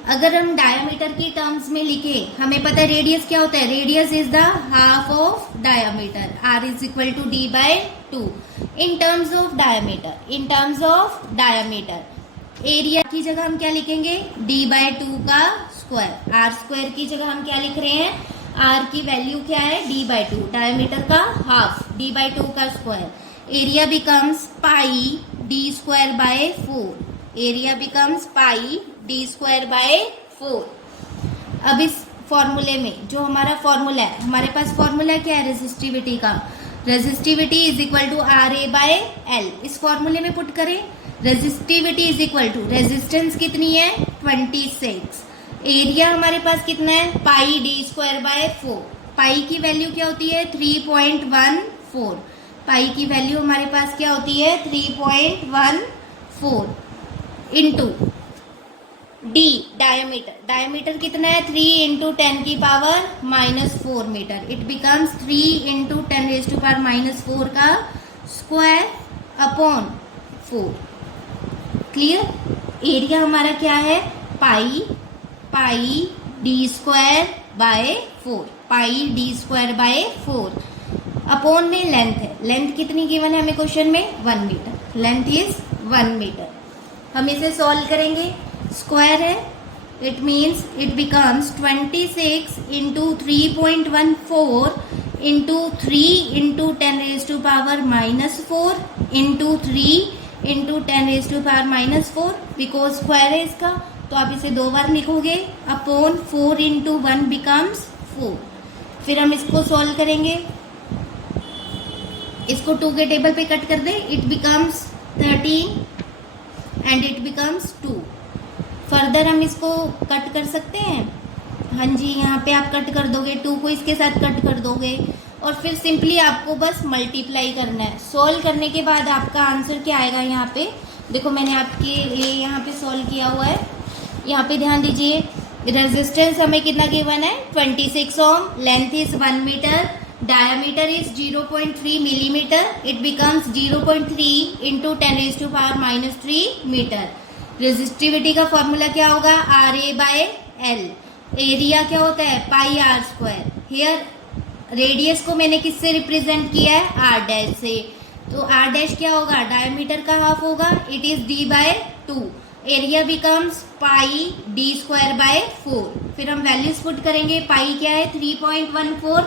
अगर हम डायामीटर की टर्म्स में लिखे, हमें पता है रेडियस क्या होता है? Radius is the half of diameter. R is equal to D/2. In terms of diameter area की जगह हम क्या लिखेंगे? D/2 का स्क्वायर. R स्क्वायर की जगह हम क्या लिख रहे हैं? R की वैल्यू क्या है? D/2. डायामीटर का हाफ, D/2 का स्क्वायर. एरिया बिकम्स पाई D²/4. एरिया बिकम्स पाई D²/4. अब इस फॉर्मूले में, जो हमारा फॉर्मूला है, हमारे पास फॉर्मूला क्या है रेजिस्टिविटी का, resistivity is equal to R A by L. इस फॉर्मूले में पुट करें, resistivity is equal to resistance कितनी है 26, एरिया हमारे पास कितना है pi D square by 4। Pi की वैल्यू क्या होती है 3.14, पाई की वैल्यू हमारे पास क्या होती है 3.14 इंटू डी डायमीटर, डायमीटर कितना है 3 इंटू 10 की power -4 metre, it becomes 3 into 10 raise to power -4 का स्क्वायर अपॉन 4। क्लियर। एरिया हमारा क्या है pi D square by 4, pi D square by 4 upon में लेंथ है, लेंथ कितनी गिवन है हमें क्वेश्चन में 1 मीटर, लेंथ इज 1 मीटर। हम इसे सॉल्व करेंगे, स्क्वायर है, it means it becomes 26 into 3.14 into 3 into 10 raise to power -4 into 3 into 10 raise to power -4, because square है इसका, तो आप इसे 2 बार लिखोगे, अपॉन 4 इंटू 1 बिकम्स 4। फिर हम इसको सॉल्व करेंगे, इसको 2 के टेबल पे कट कर दे, it becomes 13 and it becomes 2। Further हम इसको कट कर सकते हैं, हाँ जी, यहाँ पे आप कट कर दोगे, 2 को इसके साथ कट कर दोगे और फिर सिंपली आपको बस मल्टीप्लाई करना है। सॉल्व करने के बाद आपका आंसर क्या आएगा, यहाँ पे देखो मैंने आपके लिए यहाँ पे सॉल्व किया हुआ है, यहाँ पे ध्यान दीजिए, रेजिस्टेंस हमें कितना गिवन है 26 ohm, length is 1 metre, diameter is 0.3 millimetre, it becomes 0.3 into 10 raise to power -3 metre. Resistivity का फॉर्मूला क्या होगा R A by L, area क्या होता है pi r square, here radius को मैंने किससे रिप्रेजेंट किया है आर डैश से, तो आर डैश क्या होगा डायमीटर का हाफ होगा, it is D by 2, area becomes pi D square by 4। फिर हम वैल्यूज पुट करेंगे, पाई क्या है 3.14,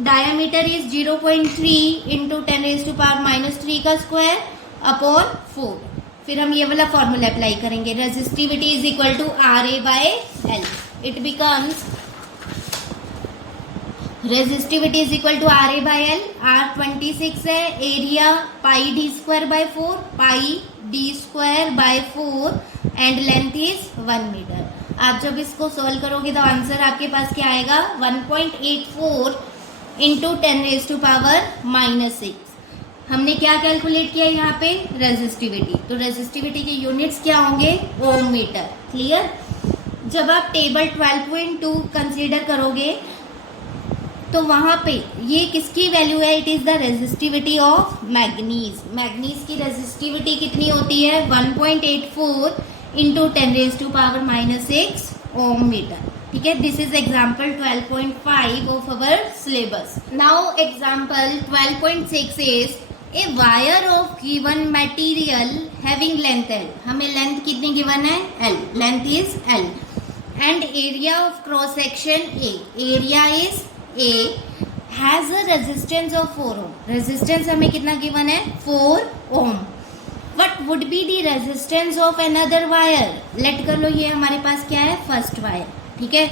diameter is 0.3 into 10 raise to power -3 का स्क्वायर अपॉन 4। फिर हम ये वाला फॉर्मूला अप्लाई करेंगे, resistivity is equal to R A by L, it becomes resistivity is equal to R A by L, R 26 है, area pi D square by 4, pi D square by 4 and length is 1 metre. आप जब इसको solve करोगे तो answer आपके पास क्या आएगा 1.84 into 10 raise to power -6। हमने क्या कैलकुलेट किया यहाँ पे रेजिस्टिविटी, तो रेजिस्टिविटी के यूनिट्स क्या होंगे ओम मीटर। क्लियर। जब आप टेबल 12.2 कंसीडर करोगे तो वहां पे ये किसकी वैल्यू है, it is the resistivity of manganese. Manganese की रेजिस्टिविटी कितनी होती है 1.84 into 10 raise to power -6 ohm metre. ठीक है, this is example 12.5 of our syllabus. Now example 12.6 is a wire of given material having length L, हमें length कितनी given है L, length is L and area of cross section A, area is A, has a resistance of 4 Om, resistance हमें कितना given है 4 ohm. What would be the resistance of another wire, let कर लो ये हमारे पास क्या है फर्स्ट वायर। ठीक है,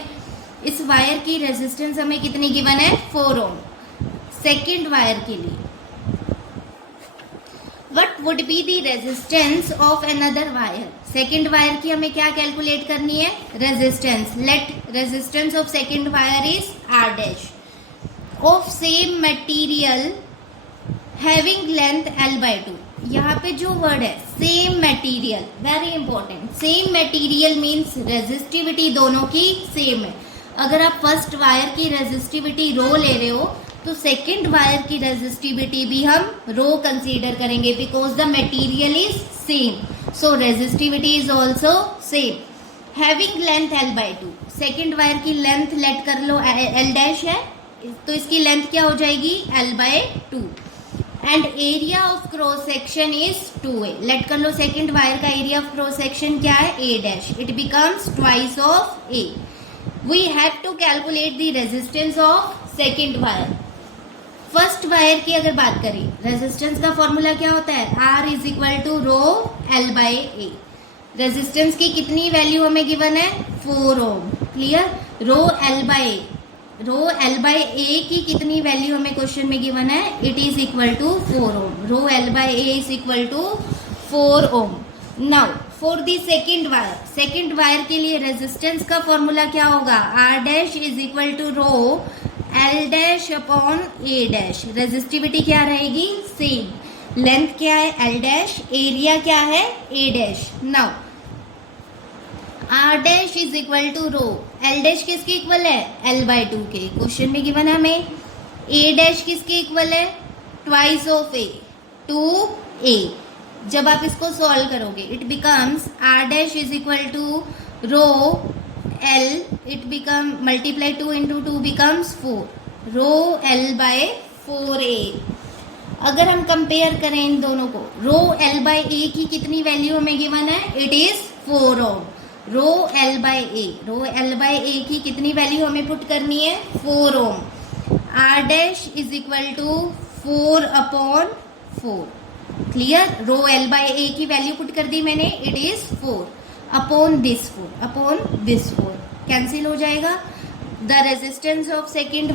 इस वायर की रेजिस्टेंस हमें कितनी गिवन है 4 ओम। सेकेंड वायर के लिए what would be the resistance of another wire, second wire की हमें क्या कैलकुलेट करनी है resistance, let resistance of second wire is R dash of same material having length L/2। यहाँ पे जो वर्ड है same material, very important, same material means resistivity दोनों की सेम है। अगर आप फर्स्ट वायर की रेजिस्टिविटी रो ले रहे हो तो सेकेंड वायर की रेजिस्टिविटी भी हम रो कंसीडर करेंगे because the material is same, so resistivity is also same. Having length L/2, second wire की लेंथ लेट कर लो L डैश है तो इसकी लेंथ क्या हो जाएगी L/2 and area of cross section is 2a, let कर लो सेकेंड वायर का एरिया ऑफ क्रॉस सेक्शन क्या है a dash, it becomes twice of a। We have to calculate the resistance of second wire. First wire की अगर बात करें, resistance का फॉर्मूला क्या होता है R is equal to rho L/A। Resistance की कितनी वैल्यू हमें गिवन है 4 ohm. Clear. Rho L by A की कितनी वैल्यू हमें क्वेश्चन में गिवन है, it is equal to 4 ohm. Rho L by A is equal to 4 ohm. Now for the second wire के लिए रेजिस्टेंस का फॉर्मूला क्या होगा, R dash is equal to rho L dash upon A dash. Resistivity क्या रहेगी, same. Length क्या है, L dash. Area क्या है, A dash. Now R dash is equal to rho, L dash किसके इक्वल है, एल बाय 2 के, question में गिवन है हमें। ए डैश किसके इक्वल है, ट्वाइस ऑफ ए, 2a। जब आप इसको सॉल्व करोगे it becomes R dash is equal to rho L, it become multiply 2 into 2 becomes 4, rho L by 4a। अगर हम कंपेयर करें इन दोनों को, रो एल बाय ए की कितनी वैल्यू हमें गिवन है, it is 4 ohm. Rho L by A की कितनी वैल्यू हमें पुट करनी है, 4 ohm. R dash is equal to 4 upon 4, clear. Rho L by A की वैल्यू पुट कर दी मैंने, it is 4 upon this 4 cancel हो जाएगा। The resistance of second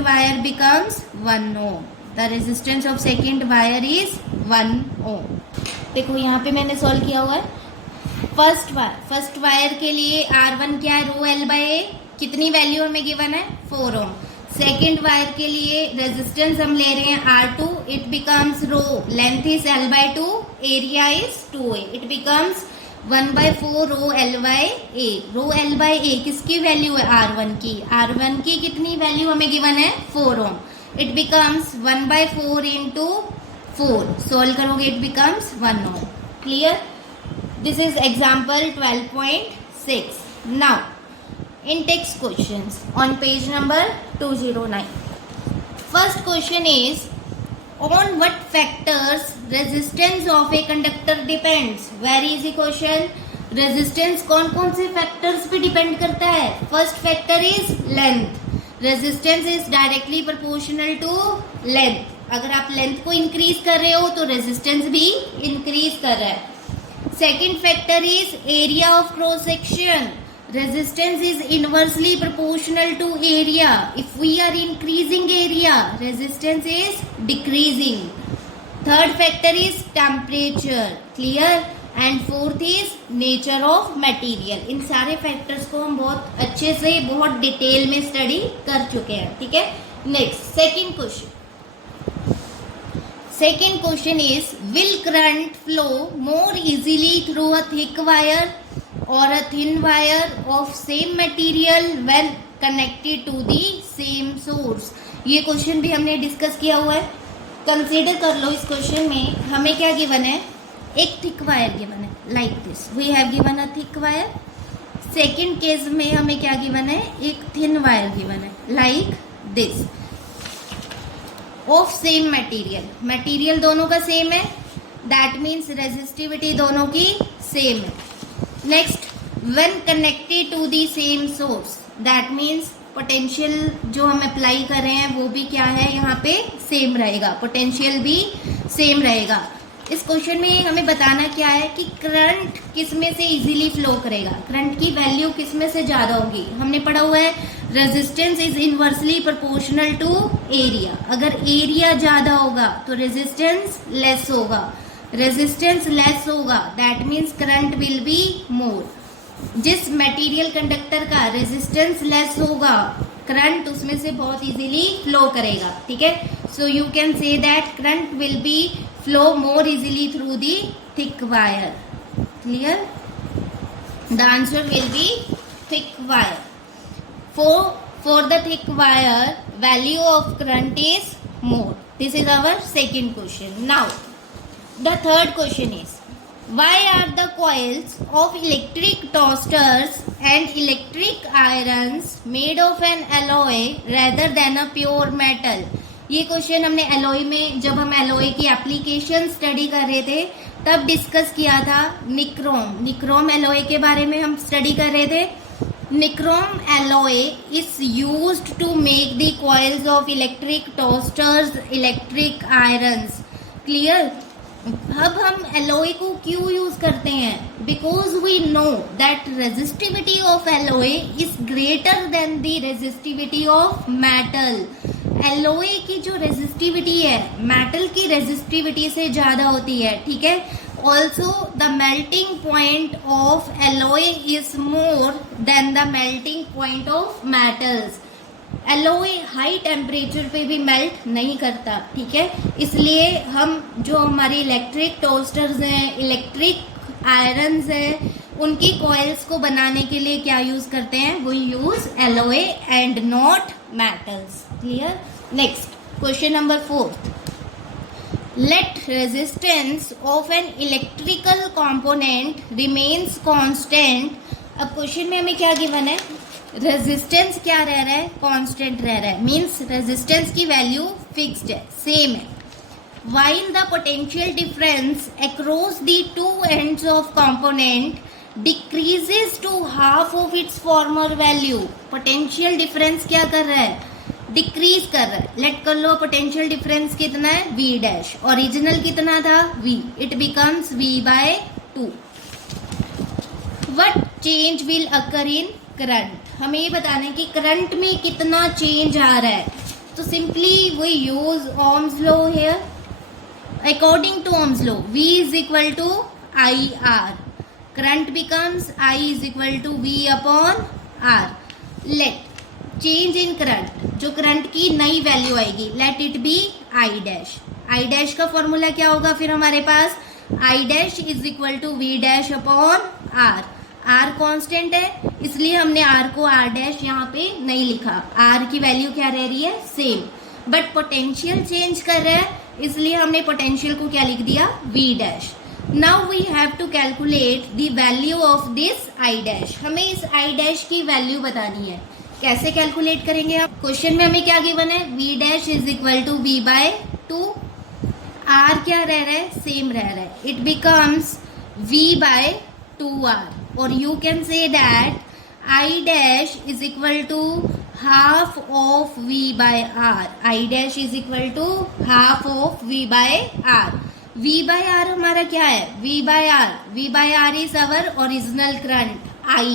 wire becomes 1 ohm. The resistance of second wire is 1 ohm. देखो यहाँ पे मैंने सॉल्व किया हुआ है। फर्स्ट वायर के लिए R1 क्या है, रो एल बाय ए, कितनी वैल्यू हमें गिवन है, 4 ओम। सेकेंड वायर के लिए रेजिस्टेंस हम ले रहे हैं R2, it becomes rho length is L by 2, area is 2a, it becomes 1/4 rho L by A. Rho L by A किसकी वैल्यू है, R1 की कितनी वैल्यू हमें गिवन है, 4 ohm. It becomes 1/4 into 4, solve करोगे it becomes 1 ohm, clear. This is example 12.6. Now, in text questions on page number 209. First question is, on what factors resistance of a conductor depends? Very easy question. Resistance कौन से factors पे depend करता है? First factor is length. Resistance is directly proportional to length. अगर आप length को increase कर रहे हो तो resistance भी increase कर रहा है। Second factor is area of cross section. Resistance is inversely proportional to area. If we are increasing area, resistance is decreasing. Third factor is temperature. Clear? And fourth is nature of material. इन सारे factors को हम बहुत अच्छे से बहुत detail में study कर चुके हैं, ठीक है। Next second question is, will current flow more easily through a thick wire or a thin wire of same material when connected to the same source? ये क्वेश्चन भी हमने डिस्कस किया हुआ है। कंसीडर कर लो, इस क्वेश्चन में हमें क्या गिवन है, एक थिक वायर गिवन है, like this we have given a thick wire. Second case में हमें क्या गिवन है, एक थिन वायर गिवन है, like this, of same material दोनों का सेम है, दैट मीन्स रेजिस्टिविटी दोनों की सेम है। Next, when connected to the same source, that means potential जो हम अप्लाई कर रहे हैं वो भी क्या है, यहाँ पे सेम रहेगा, पोटेंशियल भी सेम रहेगा। इस क्वेश्चन में हमें बताना क्या है कि करंट किस में से इजीली फ्लो करेगा, करंट की वैल्यू किस में से ज़्यादा होगी। हमने पढ़ा हुआ है resistance is inversely proportional to area. अगर एरिया ज़्यादा होगा तो रेजिस्टेंस लेस होगा, रेजिस्टेंस लेस होगा that means current will be more. जिस मटेरियल कंडक्टर का रेजिस्टेंस लेस होगा करंट उसमें से बहुत इजीली फ्लो करेगा, ठीक है। So you can say that current will be flow more easily through the thick wire. Clear? The answer will be thick wire. For the thick wire, value of current is more. This is our second question. Now, the third question is, why are the coils of electric toasters and electric irons made of an alloy rather than a pure metal? ये question हमने alloy में, जब हम alloy की application study कर रहे थे तब डिस्कस किया था। निक्रोम एलॉय के बारे में हम स्टडी कर रहे थे। Nichrome alloy is used to make the coils of electric toasters, electric irons. Clear? अब हम एलॉय को क्यों यूज करते हैं? Because we know that resistivity of alloy is greater than the resistivity of metal. Alloy की जो resistivity है metal की रेजिस्टिविटी से ज्यादा होती है, ठीक है। Also the melting point of alloy is more than the melting point of metals. Alloy high temperature पे भी मेल्ट नहीं करता, ठीक है। इसलिए हम जो हमारे इलेक्ट्रिक टोस्टर्स हैं, इलेक्ट्रिक आयरन्स हैं, उनकी कॉइल्स को बनाने के लिए क्या यूज करते हैं? वो use alloy and not metals. Clear? Next question number 4, let resistance of an electrical component remains constant। अब क्वेश्चन में हमें क्या गिवन है? रेजिस्टेंस क्या रह रहा है? कांस्टेंट रह रहा है, मींस रेजिस्टेंस की वैल्यू फिक्स्ड है, सेम है। while the potential difference across the two ends of component decreases to half of its former value। Potential difference क्या कर रहा है? डिक्रीज कर रहा है। लेट कर लो पोटेंशियल डिफरेंस कितना है? V dash. ओरिजिनल कितना था? V। It becomes V by 2। What change will occur in current? हमें ये बताना है कि करंट में कितना चेंज आ रहा है। तो simply we use ohm's law here. According to ohms law V is equal to IR। Current becomes I is equal to V upon R। Let change in current, जो करंट की नई value आएगी, let it be I dash. I dash का formula क्या होगा फिर हमारे पास? I dash is equal to V dash upon R। R constant है, इसलिए हमने R को R डैश यहाँ पे नहीं लिखा। R की वैल्यू क्या रह रही है? सेम। बट पोटेंशियल चेंज कर रहा है, इसलिए हमने पोटेंशियल को क्या लिख दिया? V dash. Now we have to calculate the value of this I dash. हमें इस I डैश की वैल्यू बतानी है। कैसे कैलकुलेट करेंगे आप? क्वेश्चन में हमें क्या गिवन है? V dash is equal to V by 2। R क्या रह रहा है? सेम रह रहा है। It becomes V by 2R। और you can say that I dash is equal to half of V by R। I dash is equal to half of V by R। V by R हमारा क्या है? V by R। V by R is our original current I।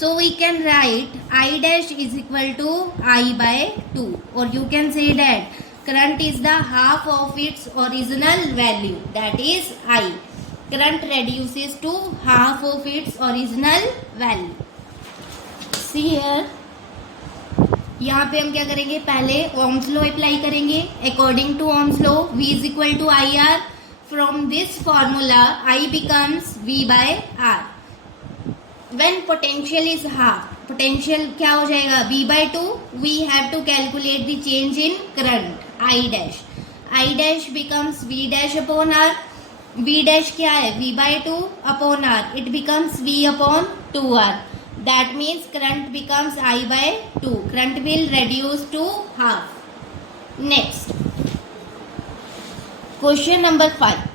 So we can write I dash is equal to I by 2, or you can say that current is the half of its original value, that is I। Current reduces to half of its original value। See here, यहाँ पे हम क्या करेंगे? पहले ohm's law apply करेंगे। According to ohms law V is equal to IR। From this formula I becomes V by R। when potential is half, potential क्या हो जाएगा? V by 2। we have to calculate the change in current I dash। I dash becomes V dash upon R। V dash क्या है? V by 2 upon R। it becomes V upon 2R। that means current becomes I by 2। current will reduce to half। next question number 5।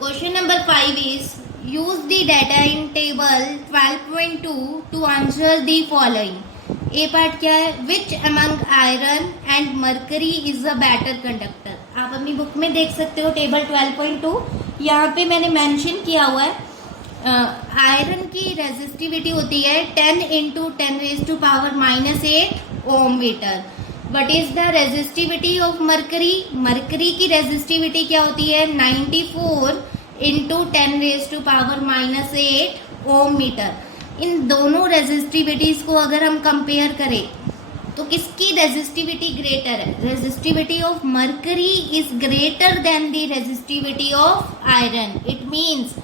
question number 5 is use the data in table 12.2 to answer the following। A part क्या है? Which among iron and mercury is a better conductor. आप अपनी book में देख सकते हो table 12.2। यहाँ पे मैंने मेंशन किया हुआ है आयरन की रेजिस्टिविटी होती है 10 into 10 raise to power -8 ohm metre. What is the resistivity of mercury? Mercury की रेजिस्टिविटी क्या होती है? 94 into 10 raise to power -8 ohm metre. इन दोनों रेजिस्टिविटीज को अगर हम कंपेयर करें तो किसकी रेजिस्टिविटी ग्रेटर है? Resistivity of mercury is greater than the resistivity of iron. It means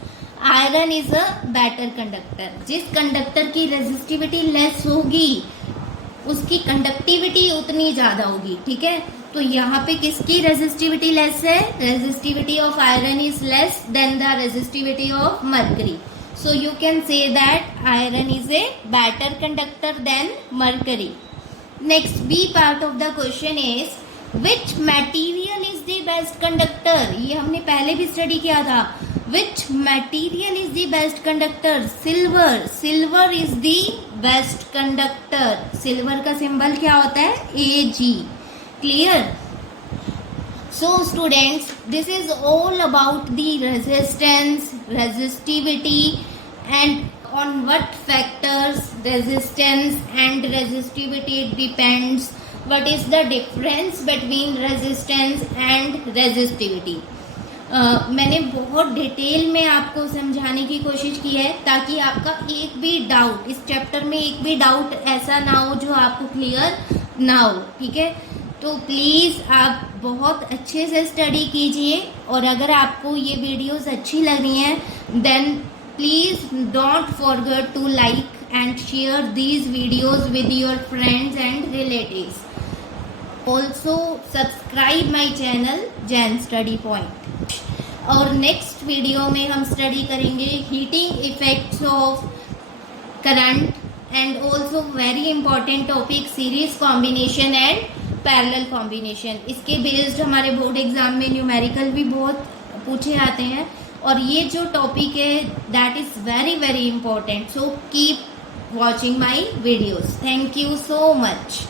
iron is a better conductor. जिस कंडक्टर की रेजिस्टिविटी लेस होगी उसकी कंडक्टिविटी उतनी ज्यादा होगी, ठीक है। तो यहाँ पे किसकी रेजिस्टिविटी लेस है? Resistivity of iron is less than the resistivity of mercury. So you can say that iron is a better conductor than mercury. Next B part of the question is which material is the best conductor? ये हमने पहले भी study किया था। Which material is the best conductor? Silver. Silver is the best conductor. Silver का symbol क्या होता है? Ag। Clear? So students, this is all about the resistance, resistivity, and on what factors resistance and resistivity depends. What is the difference between resistance and resistivity? मैंने बहुत detail में आपको समझाने की कोशिश की है ताकि आपका एक भी डाउट, इस चैप्टर में एक भी डाउट ऐसा ना हो जो आपको क्लियर ना हो, ठीक है। तो प्लीज़ आप बहुत अच्छे से स्टडी कीजिए, और अगर आपको ये वीडियोस अच्छी लग रही हैं then please don't forget to like and share these videos with your friends and relatives. Also subscribe my channel Jain study point. और नेक्स्ट वीडियो में हम स्टडी करेंगे heating effects of current and also very important topic series combination and parallel combination. इसके based हमारे board exam में numerical भी बहुत पूछे आते हैं, और ये जो टॉपिक है that is very very important. So keep watching my videos. Thank you so much.